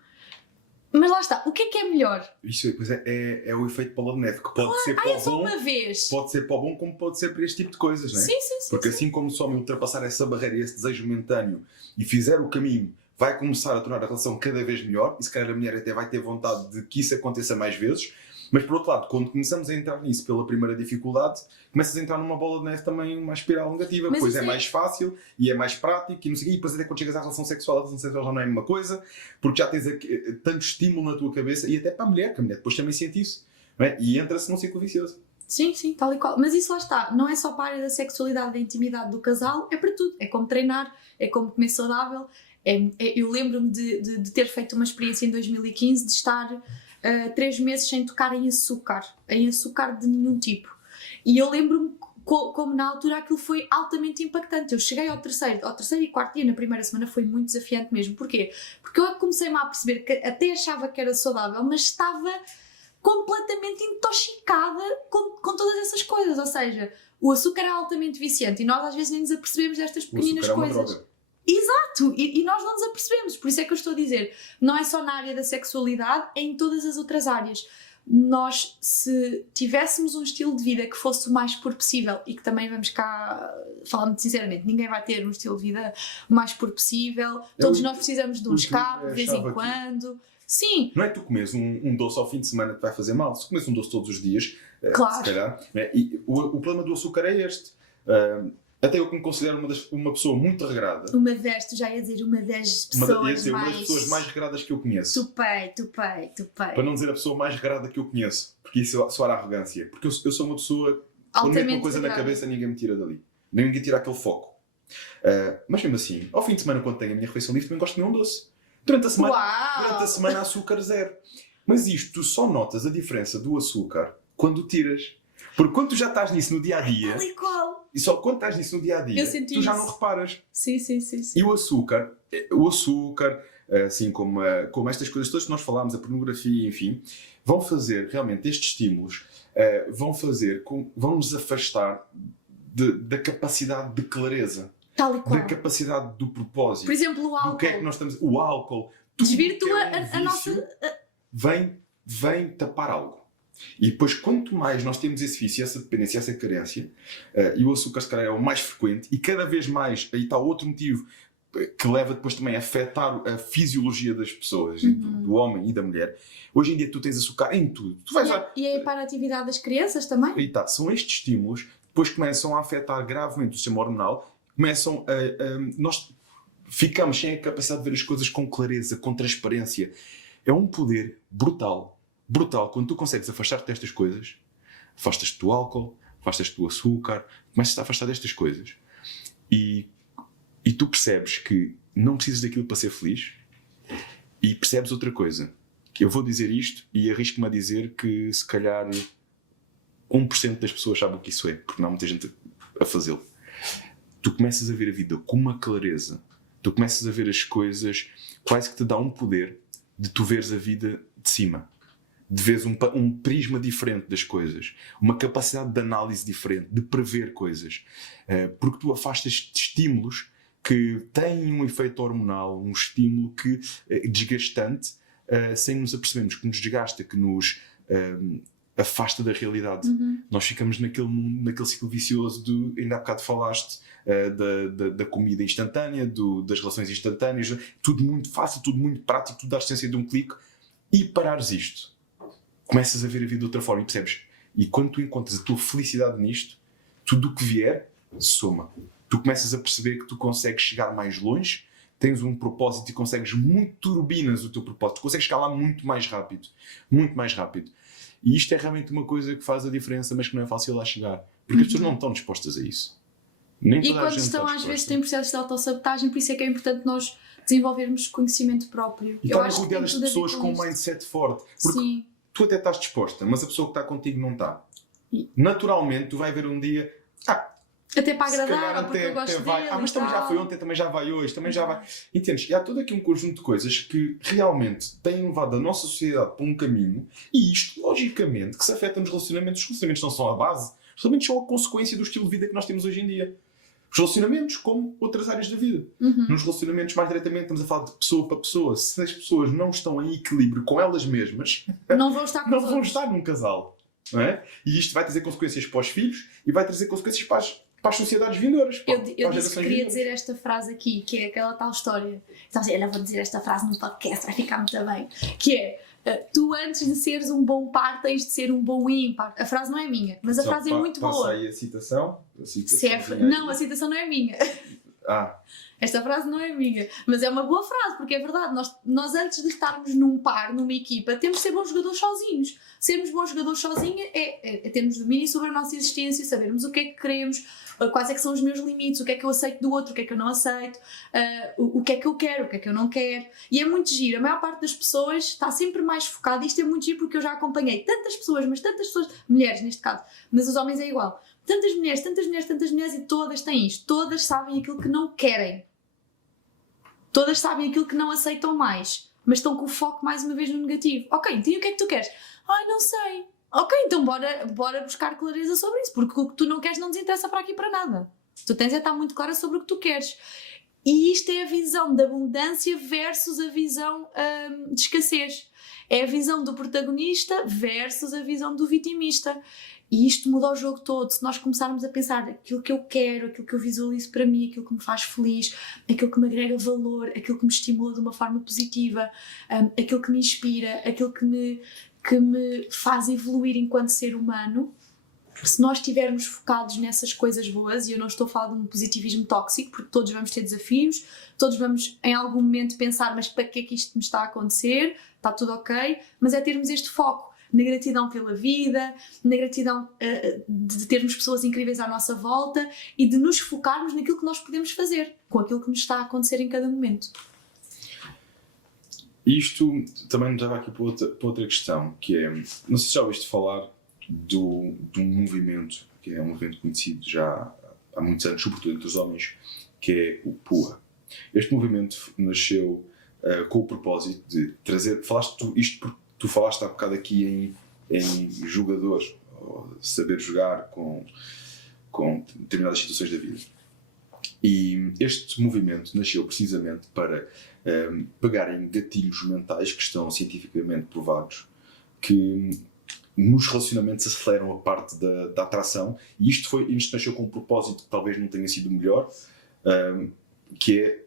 Mas lá está, o que é melhor? Isso é o efeito bola de neve, que pode ser para o bom, uma vez. Pode ser para o bom como pode ser para este tipo de coisas, não é? Sim. Porque assim como o homem ultrapassar essa barreira e esse desejo momentâneo e fizer o caminho, vai começar a tornar a relação cada vez melhor, e se calhar a mulher até vai ter vontade de que isso aconteça mais vezes. Mas por outro lado, quando começamos a entrar nisso pela primeira dificuldade, começas a entrar numa bola de neve também, uma espiral negativa, pois é mais fácil e é mais prático e não sei o quê, e depois até quando chegas à relação sexual, a relação sexual já não é a mesma coisa, porque já tens tanto estímulo na tua cabeça, e até para a mulher, que a mulher depois também sente isso, não é? E entra-se num ciclo vicioso. Sim, tal e qual. Mas isso lá está, não é só para a área da sexualidade, da intimidade do casal, é para tudo. É como treinar, é como comer saudável. Eu lembro-me de ter feito uma experiência em 2015 de estar 3 meses sem tocar em açúcar de nenhum tipo. E eu lembro-me como na altura aquilo foi altamente impactante. Eu cheguei ao terceiro e quarto dia, na primeira semana foi muito desafiante mesmo. Porquê? Porque eu comecei-me a perceber que até achava que era saudável, mas estava completamente intoxicada com todas essas coisas. Ou seja, o açúcar é altamente viciante e nós às vezes nem nos apercebemos destas pequeninas coisas. É uma droga. Exato, e nós não nos apercebemos. Por isso é que eu estou a dizer, não é só na área da sexualidade, é em todas as outras áreas. Nós, se tivéssemos um estilo de vida que fosse o mais puro possível, e que também vamos cá, falando sinceramente, ninguém vai ter um estilo de vida o mais puro possível, todos nós precisamos de um escape de vez em quando. Sim. Não é tu comes um doce ao fim de semana que vai fazer mal, se comes um doce todos os dias, claro. Se calhar. E o problema do açúcar é este. Até eu que me considero uma pessoa muito regrada. Uma das pessoas mais regradas que eu conheço. Tupei. Para não dizer a pessoa mais regrada que eu conheço, porque isso soar arrogância. Porque eu sou uma pessoa, quando meto uma coisa na cabeça, ninguém me tira dali. Ninguém tira aquele foco. Mas mesmo assim, ao fim de semana, quando tenho a minha refeição livre, também gosto de comer um doce. Durante a semana açúcar zero. Mas isto, tu só notas a diferença do açúcar quando tiras. Porque quando tu já estás nisso no dia-a-dia, e só quando estás nisso no dia-a-dia, tu já não reparas. Sim. E o açúcar, assim como estas coisas todas que nós falámos, a pornografia, enfim, vão fazer realmente estes estímulos, vão nos afastar da capacidade de clareza. Tal e qual. Da capacidade do propósito. Por exemplo, o álcool. Do que é que nós estamos... O álcool. Desvirtua a nossa... Vem tapar algo. E depois, quanto mais nós temos esse vício, essa dependência, essa carência, e o açúcar se calhar é o mais frequente, e cada vez mais, aí está outro motivo que leva depois também a afetar a fisiologia das pessoas, do homem e da mulher. Hoje em dia tu tens açúcar em tudo. Tu vais e a hiperatividade das crianças também? Aí está, são estes estímulos que depois começam a afetar gravemente o sistema hormonal, nós ficamos sem a capacidade de ver as coisas com clareza, com transparência. É um poder brutal quando tu consegues afastar-te destas coisas, afastas-te do álcool, afastas-te do açúcar, começas a afastar destas coisas e tu percebes que não precisas daquilo para ser feliz, e percebes outra coisa. Eu vou dizer isto e arrisco-me a dizer que se calhar 1% das pessoas sabem o que isso é, porque não há muita gente a fazê-lo. Tu começas a ver a vida com uma clareza tu começas a ver as coisas, quase que te dá um poder de tu veres a vida de cima. De veres um prisma diferente das coisas. Uma capacidade de análise diferente, de prever coisas. Porque tu afastas de estímulos que têm um efeito hormonal, um estímulo que é desgastante, sem nos apercebermos, que nos desgasta, que nos afasta da realidade. Nós ficamos naquele mundo, naquele ciclo vicioso do, ainda há bocado falaste, da comida instantânea, das relações instantâneas, tudo muito fácil, tudo muito prático, tudo à distância de um clique, e parares isto. Começas a ver a vida de outra forma e percebes. E quando tu encontras a tua felicidade nisto, tudo o que vier soma. Tu começas a perceber que tu consegues chegar mais longe, tens um propósito e consegues muito turbinas o teu propósito, tu consegues chegar lá muito mais rápido. Muito mais rápido. E isto é realmente uma coisa que faz a diferença, mas que não é fácil lá chegar. Porque as pessoas não estão dispostas a isso. Nem E quando estão, às vezes, têm processos de autossabotagem, por isso é que é importante nós desenvolvermos conhecimento próprio. E estarem rodeadas de pessoas com um mindset forte. Porque sim, tu até estás disposta, mas a pessoa que está contigo não está. Naturalmente, tu vai ver um dia... até para se calhar agradar, ou porque eu gosto vai. dele Mas e também já tal. foi ontem, também já vai hoje, também já vai... Entendes? E há todo aqui um conjunto de coisas que realmente têm levado a nossa sociedade para um caminho, e isto, logicamente, que se afeta nos relacionamentos. Os relacionamentos não são a base, os relacionamentos são a consequência do estilo de vida que nós temos hoje em dia. Os relacionamentos, como outras áreas da vida. Nos relacionamentos, mais diretamente, estamos a falar de pessoa para pessoa. Se as pessoas não estão em equilíbrio com elas mesmas, Não vão estar com não os vão outros. estar num casal. Não é? E isto vai trazer consequências para os filhos e vai trazer consequências para as sociedades vindouras. Eu para as disse que gerações queria vindouras. dizer esta frase aqui, que é aquela tal história. Então, olha, vou dizer esta frase no podcast, vai ficar muito bem. Que é, tu antes de seres um bom par tens de ser um bom ímpar. A frase não é minha, mas a frase é muito Passa boa. aí a citação. Não, a citação não é minha. Ah, Esta frase não é minha, mas é uma boa frase, porque é verdade, nós antes de estarmos num par, numa equipa, temos de ser bons jogadores sozinhos. Sermos bons jogadores sozinhos é termos domínio sobre a nossa existência, sabermos o que é que queremos, quais é que são os meus limites, o que é que eu aceito do outro, o que é que eu não aceito, o que é que eu quero, o que é que eu não quero. E é muito giro, a maior parte das pessoas está sempre mais focada, isto é muito giro porque eu já acompanhei tantas pessoas, mulheres neste caso, mas os homens é igual. Tantas mulheres e todas têm isto. Todas sabem aquilo que não querem. Todas sabem aquilo que não aceitam mais. Mas estão com o foco mais uma vez no negativo. Ok, então e o que é que tu queres? Ai, não sei. Ok, então bora buscar clareza sobre isso. Porque o que tu não queres não nos interessa para aqui para nada. Tu tens de estar muito clara sobre o que tu queres. E isto é a visão da abundância versus a visão de escassez. É a visão do protagonista versus a visão do vitimista. E isto muda o jogo todo. Se nós começarmos a pensar aquilo que eu quero, aquilo que eu visualizo para mim, aquilo que me faz feliz, aquilo que me agrega valor, aquilo que me estimula de uma forma positiva, aquilo que me inspira, aquilo que me faz evoluir enquanto ser humano, se nós estivermos focados nessas coisas boas, e eu não estou a falar de um positivismo tóxico, porque todos vamos ter desafios, todos vamos em algum momento pensar, mas para que é que isto me está a acontecer? Está tudo ok? Mas é termos este foco na gratidão pela vida, na gratidão de termos pessoas incríveis à nossa volta e de nos focarmos naquilo que nós podemos fazer, com aquilo que nos está a acontecer em cada momento. Isto também nos leva aqui para outra questão, que é, não sei se já ouviste falar de um movimento, que é um movimento conhecido já há muitos anos, sobretudo entre os homens, que é o PUA. Este movimento nasceu com o propósito de trazer, tu falaste há bocado aqui em jogadores, saber jogar com determinadas situações da vida. E este movimento nasceu precisamente para pegarem gatilhos mentais que estão cientificamente provados, que nos relacionamentos aceleram a parte da atração, e isto nasceu com um propósito que talvez não tenha sido o melhor, que é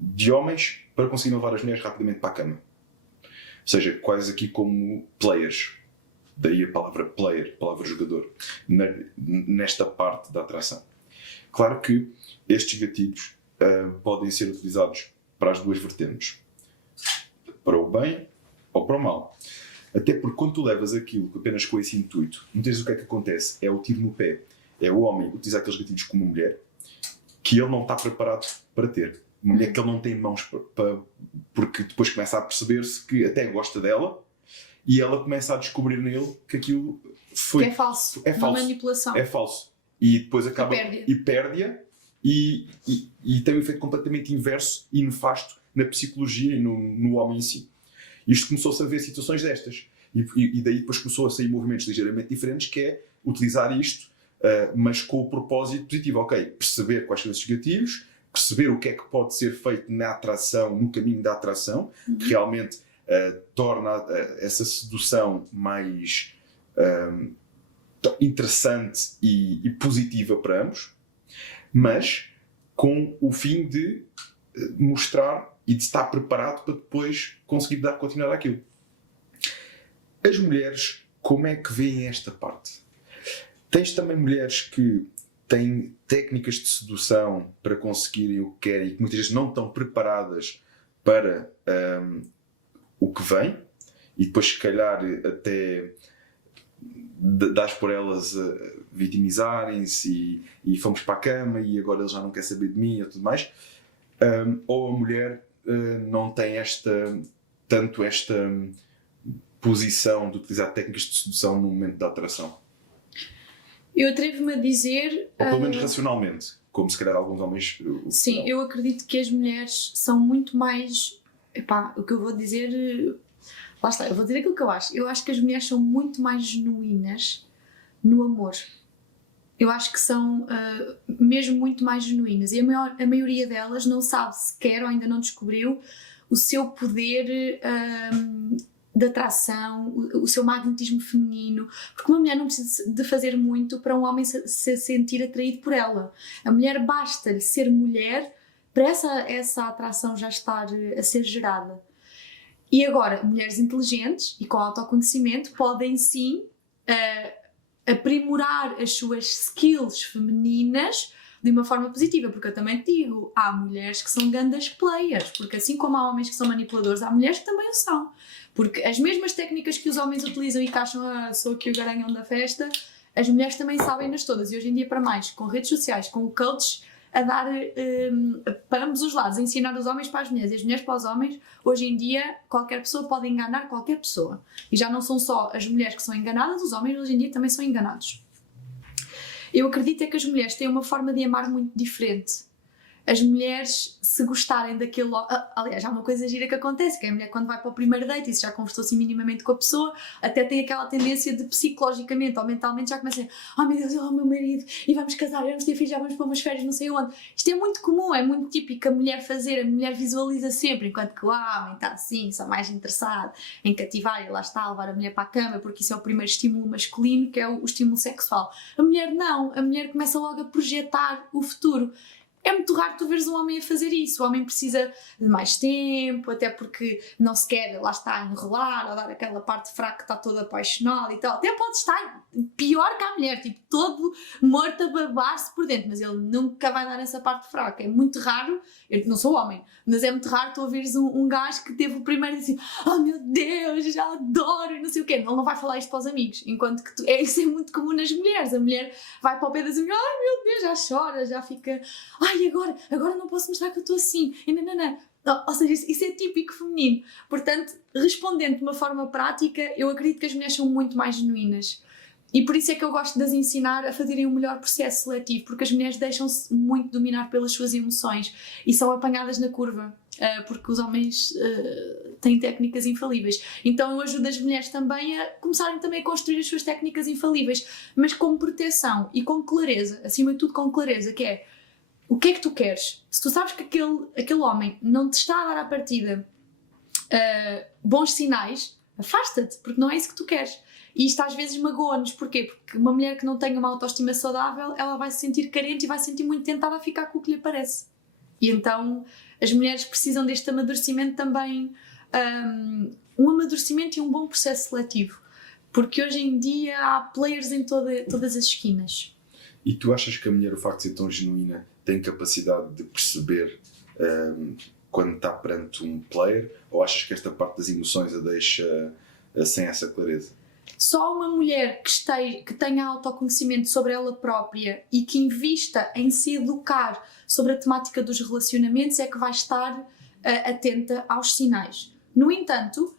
de homens para conseguir levar as mulheres rapidamente para a cama. Ou seja, quase aqui como players. Daí a palavra player, a palavra jogador, nesta parte da atração. Claro que estes gatilhos podem ser utilizados para as duas vertentes. Para o bem ou para o mal. Até porque quando tu levas aquilo apenas com esse intuito, muitas vezes o que é que acontece? É o tiro no pé. É o homem utilizar aqueles gatilhos como uma mulher que ele não está preparado para ter. Uma mulher que ele não tem mãos porque depois começa a perceber-se que até gosta dela e ela começa a descobrir nele que aquilo foi... Que é falso. É falso. Uma manipulação. É falso. E depois acaba... perde-a. E perde-a e tem um efeito completamente inverso e nefasto na psicologia e no homem em si. Isto começou-se a ver situações destas. E daí depois começou a sair movimentos ligeiramente diferentes, que é utilizar isto, mas com o propósito positivo. Ok, perceber quais são esses gatilhos, perceber o que é que pode ser feito na atração, no caminho da atração, que realmente torna essa sedução mais interessante e positiva para ambos, mas com o fim de mostrar e de estar preparado para depois conseguir dar continuidade àquilo. As mulheres, como é que veem esta parte? Tens também mulheres que têm técnicas de sedução para conseguirem o que querem e que muitas vezes não estão preparadas para o que vem, e depois se calhar até dás por elas vitimizarem-se e fomos para a cama e agora eles já não querem saber de mim e tudo mais. Ou a mulher não tem tanto esta posição de utilizar técnicas de sedução no momento da atração. Eu atrevo-me a dizer... Ou pelo menos racionalmente, como se calhar alguns homens... Sim, eu acredito que as mulheres são muito mais... Epá, o que eu vou dizer... Lá está, eu vou dizer aquilo que eu acho. Eu acho que as mulheres são muito mais genuínas no amor. Eu acho que são mesmo muito mais genuínas. E a maioria delas não sabe sequer, ou ainda não descobriu, o seu poder de atração, o seu magnetismo feminino. Porque uma mulher não precisa de fazer muito para um homem se sentir atraído por ela. A mulher basta-lhe ser mulher para essa atração já estar a ser gerada. E agora, mulheres inteligentes e com autoconhecimento podem sim aprimorar as suas skills femininas de uma forma positiva, porque eu também te digo, há mulheres que são grandes players, porque assim como há homens que são manipuladores, há mulheres que também o são. Porque as mesmas técnicas que os homens utilizam e que acham, sou aqui o garanhão da festa, as mulheres também sabem-nas todas. E hoje em dia, para mais, com redes sociais, com coaches a dar para ambos os lados, a ensinar os homens para as mulheres e as mulheres para os homens. Hoje em dia qualquer pessoa pode enganar qualquer pessoa, e já não são só as mulheres que são enganadas, os homens hoje em dia também são enganados. Eu acredito é que as mulheres têm uma forma de amar muito diferente. As mulheres, se gostarem daquele... Aliás, há uma coisa gira que acontece, que é a mulher quando vai para o primeiro date e se já conversou assim minimamente com a pessoa, até tem aquela tendência de psicologicamente ou mentalmente já começa a meu Deus, o meu marido, e vamos casar, vamos ter filhos, já vamos para umas férias não sei onde. Isto é muito comum, é muito típico a mulher fazer, a mulher visualiza sempre, enquanto que o homem está assim, só mais interessado em cativar e lá está, a levar a mulher para a cama, porque isso é o primeiro estímulo masculino, que é o estímulo sexual. A mulher não, a mulher começa logo a projetar o futuro. É muito raro tu veres um homem a fazer isso. O homem precisa de mais tempo, até porque não se quer, lá está, enrolar ou dar aquela parte fraca que está toda apaixonada e tal. Até pode estar pior que a mulher, tipo, todo morto a babar-se por dentro, mas ele nunca vai dar essa parte fraca. É muito raro, eu não sou homem, mas é muito raro tu ouvires um gajo que teve o primeiro e assim, oh meu Deus, já adoro e não sei o quê. Ele não vai falar isto para os amigos, enquanto que isso é muito comum nas mulheres. A mulher vai para o pé das amigas, ai meu Deus, já chora, já fica... Ai, agora não posso mostrar que eu estou assim. E não. Ou seja, isso é típico feminino. Portanto, respondendo de uma forma prática, eu acredito que as mulheres são muito mais genuínas. E por isso é que eu gosto de as ensinar a fazerem um melhor processo seletivo, porque as mulheres deixam-se muito dominar pelas suas emoções e são apanhadas na curva, porque os homens têm técnicas infalíveis. Então eu ajudo as mulheres também a começarem também a construir as suas técnicas infalíveis, mas com proteção e com clareza, acima de tudo com clareza, que é: o que é que tu queres? Se tu sabes que aquele homem não te está a dar à partida bons sinais, afasta-te, porque não é isso que tu queres. E isto às vezes magoa-nos. Porquê? Porque uma mulher que não tenha uma autoestima saudável, ela vai se sentir carente e vai se sentir muito tentada a ficar com o que lhe parece. E então as mulheres precisam deste amadurecimento também, um amadurecimento e um bom processo seletivo. Porque hoje em dia há players em todas as esquinas. E tu achas que a mulher, o facto de ser tão genuína, tem capacidade de perceber quando está perante um player, ou achas que esta parte das emoções a deixa sem essa clareza? Só uma mulher que tenha autoconhecimento sobre ela própria e que invista em se educar sobre a temática dos relacionamentos é que vai estar atenta aos sinais. No entanto,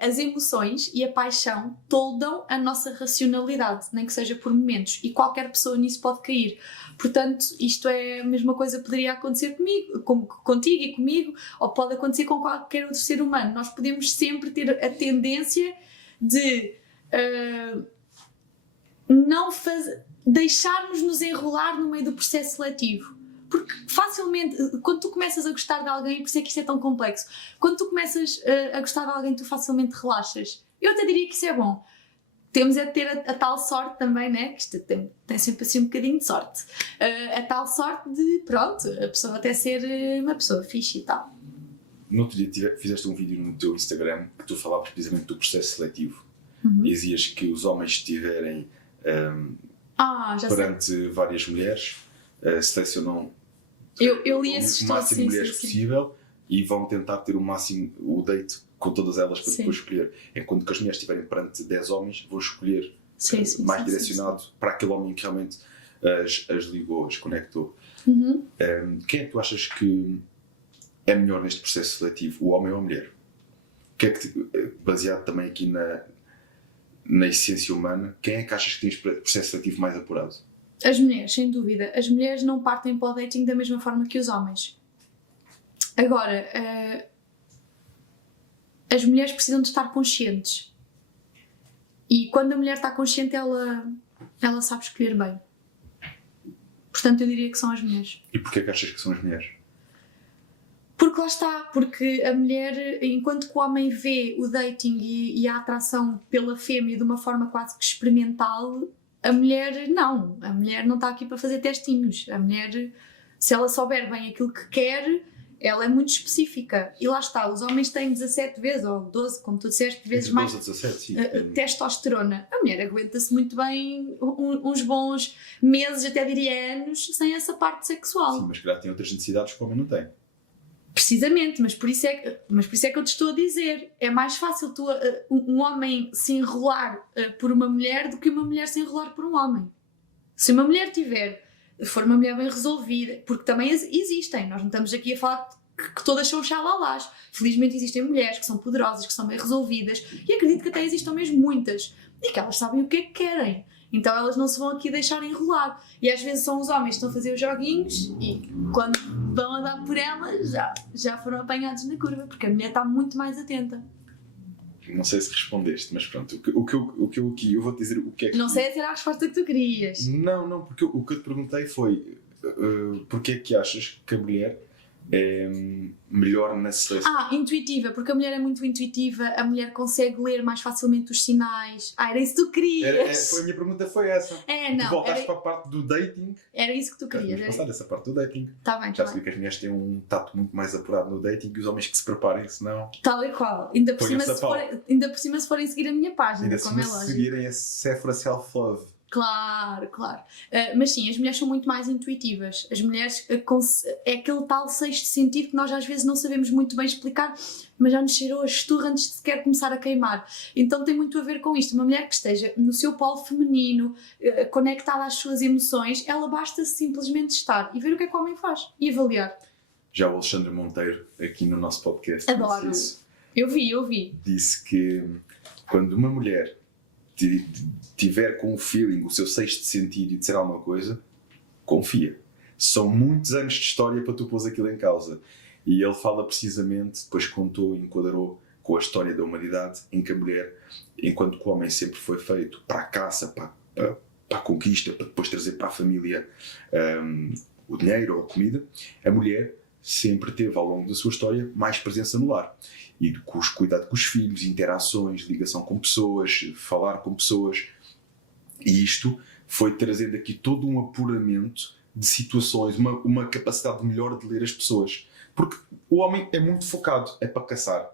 As emoções e a paixão toldam a nossa racionalidade, nem que seja por momentos, e qualquer pessoa nisso pode cair. Portanto, isto é a mesma coisa que poderia acontecer comigo, contigo e comigo, ou pode acontecer com qualquer outro ser humano. Nós podemos sempre ter a tendência de não deixarmos-nos enrolar no meio do processo seletivo. Porque facilmente, quando tu começas a gostar de alguém, por isso é que isto é tão complexo, quando tu começas a gostar de alguém, tu facilmente relaxas. Eu até diria que isso é bom. Temos é de ter a tal sorte também, né? Que isto tem sempre assim um bocadinho de sorte. A tal sorte de, pronto, a pessoa até ser uma pessoa fixe e tal. No outro dia fizeste um vídeo no teu Instagram que tu falavas precisamente do processo seletivo. E dizias que os homens estiverem perante várias mulheres, selecionam eu li o máximo de mulheres possível e vão tentar ter o máximo o date com todas elas para depois escolher. Enquanto que as mulheres estiverem perante 10 homens, vão escolher mais direcionado para aquele homem que realmente as ligou, as conectou. Quem é que tu achas que é melhor neste processo seletivo, o homem ou a mulher? Que é que, baseado também aqui na essência humana, quem é que achas que tem o processo seletivo mais apurado? As mulheres, sem dúvida. As mulheres não partem para o dating da mesma forma que os homens. Agora, as mulheres precisam de estar conscientes. E quando a mulher está consciente, ela sabe escolher bem. Portanto, eu diria que são as mulheres. E porquê é que achas que são as mulheres? Porque lá está, porque a mulher, enquanto que o homem vê o dating e a atração pela fêmea de uma forma quase que experimental, a mulher não está aqui para fazer testinhos. A mulher, se ela souber bem aquilo que quer, ela é muito específica. E lá está, os homens têm 17 vezes, ou 12, como tu disseste, vezes mais 12 a 17, sim. Testosterona. A mulher aguenta-se muito bem uns bons meses, até diria anos, sem essa parte sexual. Sim, mas claro, tem outras necessidades que o homem não tem. Precisamente, mas por isso é que eu te estou a dizer. É mais fácil um homem se enrolar por uma mulher do que uma mulher se enrolar por um homem. Se uma mulher for uma mulher bem resolvida, porque também existem, nós não estamos aqui a falar que todas são xalalás. Felizmente existem mulheres que são poderosas, que são bem resolvidas, e acredito que até existam mesmo muitas, e que elas sabem o que é que querem. Então elas não se vão aqui deixar enrolar. E às vezes são os homens que estão a fazer os joguinhos e quando vão a dar por elas já foram apanhados na curva, porque a mulher está muito mais atenta. Não sei se respondeste, mas pronto, eu vou-te dizer o que é que... Não sei se era a resposta que tu querias. Não, porque o que eu te perguntei foi porque é que achas que a mulher é melhor na seleção? Intuitiva, porque a mulher é muito intuitiva, a mulher consegue ler mais facilmente os sinais. Era isso que tu querias. A minha pergunta foi essa. Tu voltaste para a parte do dating. Era isso que tu querias. Vamos passar dessa parte do dating. Tá bem. Já percebi que as mulheres têm um tato muito mais apurado no dating e os homens que se preparem, senão... Tal e qual. Ainda por cima se forem seguir a minha página, ainda como é lógico. Se seguirem a Sephora Self-Love. Claro. Mas sim, as mulheres são muito mais intuitivas. As mulheres é aquele tal sexto sentido que nós às vezes não sabemos muito bem explicar, mas já nos cheirou a esturra antes de sequer começar a queimar. Então tem muito a ver com isto. Uma mulher que esteja no seu polo feminino, conectada às suas emoções, ela basta simplesmente estar e ver o que é que o homem faz e avaliar. Já o Alexandre Monteiro, aqui no nosso podcast, adoro. Disse isso. Eu vi. Disse que quando uma mulher tiver com o feeling, o seu sexto sentido e disser alguma coisa, confia. São muitos anos de história para tu pôs aquilo em causa. E ele fala precisamente, depois contou e enquadrou com a história da humanidade, em que a mulher, enquanto que o homem sempre foi feito para a caça, para a conquista, para depois trazer para a família o dinheiro ou a comida, a mulher sempre teve ao longo da sua história mais presença no lar. E cuidado com os filhos, interações, ligação com pessoas, falar com pessoas. E isto foi trazendo aqui todo um apuramento de situações, uma capacidade melhor de ler as pessoas. Porque o homem é muito focado, é para caçar.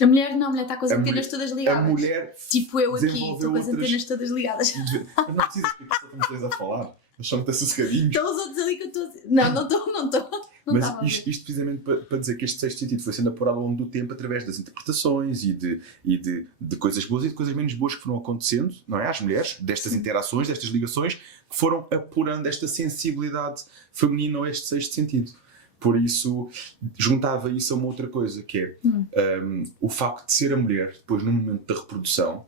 A mulher não, a mulher está com as antenas todas ligadas. A mulher tipo eu aqui, estou com as antenas todas ligadas. Não precisas porque só estamos dois a falar. Eles são muito assossegadinhos. Estão os outros ali que eu estou a dizer. Não estou. Mas isto precisamente para dizer que este sexto sentido foi sendo apurado ao longo do tempo através das interpretações e de coisas boas e de coisas menos boas que foram acontecendo, não é? Às mulheres, destas interações, destas ligações, que foram apurando esta sensibilidade feminina ou este sexto sentido. Por isso, juntava isso a uma outra coisa, que é o facto de ser a mulher, depois no momento da reprodução,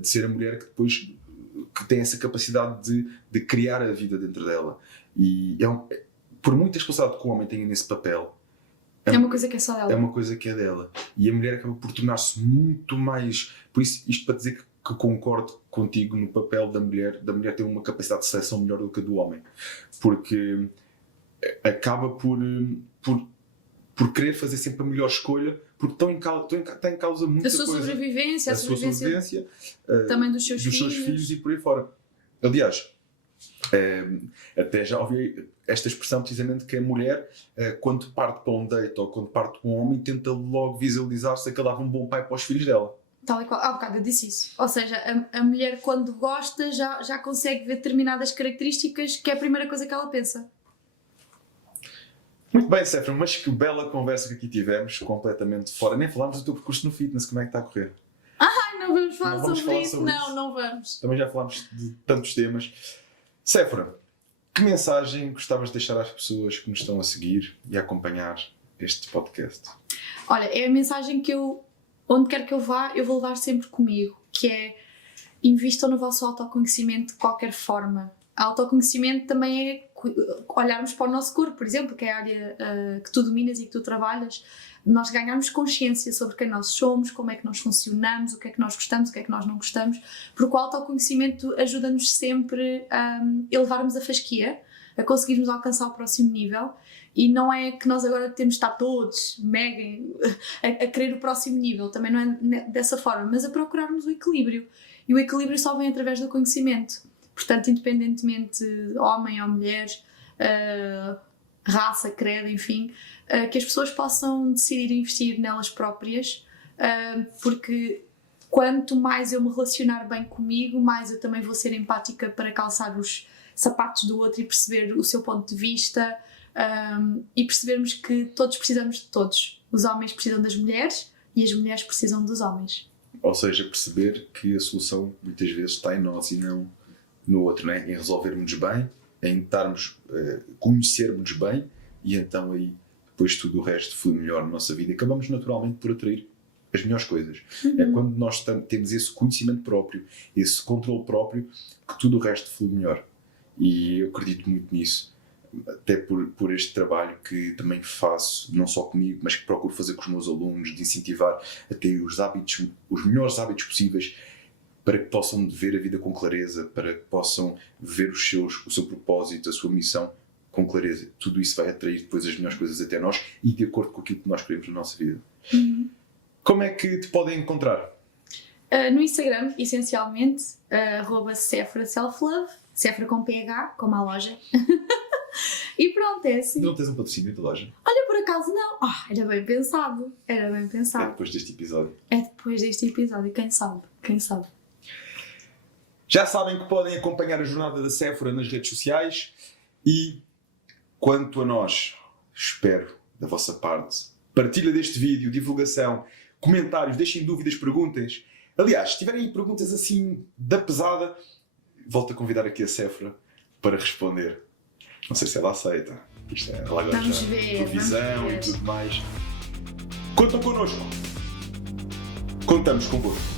de ser a mulher que depois que tem essa capacidade de criar a vida dentro dela. E por muita responsabilidade que o homem tenha nesse papel, é uma coisa que é só dela. É uma coisa que é dela. E a mulher acaba por tornar-se muito mais... Por isso, isto para dizer que concordo contigo no papel da mulher ter uma capacidade de seleção melhor do que a do homem. Porque acaba por querer fazer sempre a melhor escolha, porque está em causa muita coisa. A sua sobrevivência, a sobrevivência também dos seus filhos e por aí fora. Aliás, até já ouvi esta expressão precisamente, que a mulher, quando parte para um date ou quando parte para um homem, tenta logo visualizar-se que ela dava um bom pai para os filhos dela. Tal e qual. Há bocado eu disse isso. Ou seja, a mulher quando gosta já consegue ver determinadas características, que é a primeira coisa que ela pensa. Muito bem, Séfora, mas que bela conversa que aqui tivemos, completamente fora. Nem falámos do teu percurso no fitness, como é que está a correr? Ai, não vamos falar sobre isso. Não vamos. Também já falámos de tantos temas. Séfora, que mensagem gostavas de deixar às pessoas que nos estão a seguir e a acompanhar este podcast? Olha, é a mensagem que onde quer que eu vá, eu vou levar sempre comigo, que é: invistam no vosso autoconhecimento de qualquer forma. Autoconhecimento também é olharmos para o nosso corpo, por exemplo, que é a área que tu dominas e que tu trabalhas, nós ganharmos consciência sobre quem nós somos, como é que nós funcionamos, o que é que nós gostamos, o que é que nós não gostamos, porque o autoconhecimento ajuda-nos sempre a elevarmos a fasquia, a conseguirmos alcançar o próximo nível. E não é que nós agora temos de estar todos mega a querer o próximo nível, também não é dessa forma, mas a procurarmos o equilíbrio. E o equilíbrio só vem através do conhecimento. Portanto, independentemente de homem ou mulher, raça, credo, enfim, que as pessoas possam decidir investir nelas próprias, porque quanto mais eu me relacionar bem comigo, mais eu também vou ser empática para calçar os sapatos do outro e perceber o seu ponto de vista. E percebermos que todos precisamos de todos. Os homens precisam das mulheres e as mulheres precisam dos homens. Ou seja, perceber que a solução muitas vezes está em nós e não no outro, não é? Em resolvermos bem, em conhecermos bem, e então aí depois tudo o resto flui melhor na nossa vida e acabamos naturalmente por atrair as melhores coisas. É quando nós temos esse conhecimento próprio, esse controle próprio, que tudo o resto flui melhor. E eu acredito muito nisso. Até por este trabalho que também faço, não só comigo, mas que procuro fazer com os meus alunos, de incentivar a ter os melhores hábitos possíveis, para que possam ver a vida com clareza, para que possam ver o seu propósito, a sua missão com clareza. Tudo isso vai atrair depois as melhores coisas até nós e de acordo com aquilo que nós queremos na nossa vida. Como é que te podem encontrar? No Instagram, essencialmente, @Séfora Self-Love, Séfora com PH, como a loja. E pronto, é assim. Não tens um patrocínio da loja? Olha, por acaso não. Era bem pensado. Era bem pensado. É depois deste episódio. É depois deste episódio, quem sabe? Quem sabe? Já sabem que podem acompanhar a jornada da Séfora nas redes sociais e, quanto a nós, espero da vossa parte partilha deste vídeo, divulgação, comentários, deixem dúvidas, perguntas. Aliás, se tiverem aí perguntas assim da pesada, volto a convidar aqui a Séfora para responder. Não sei se ela aceita. Isto é, ela agora já televisão e tudo mais. Contam connosco. Contamos convosco.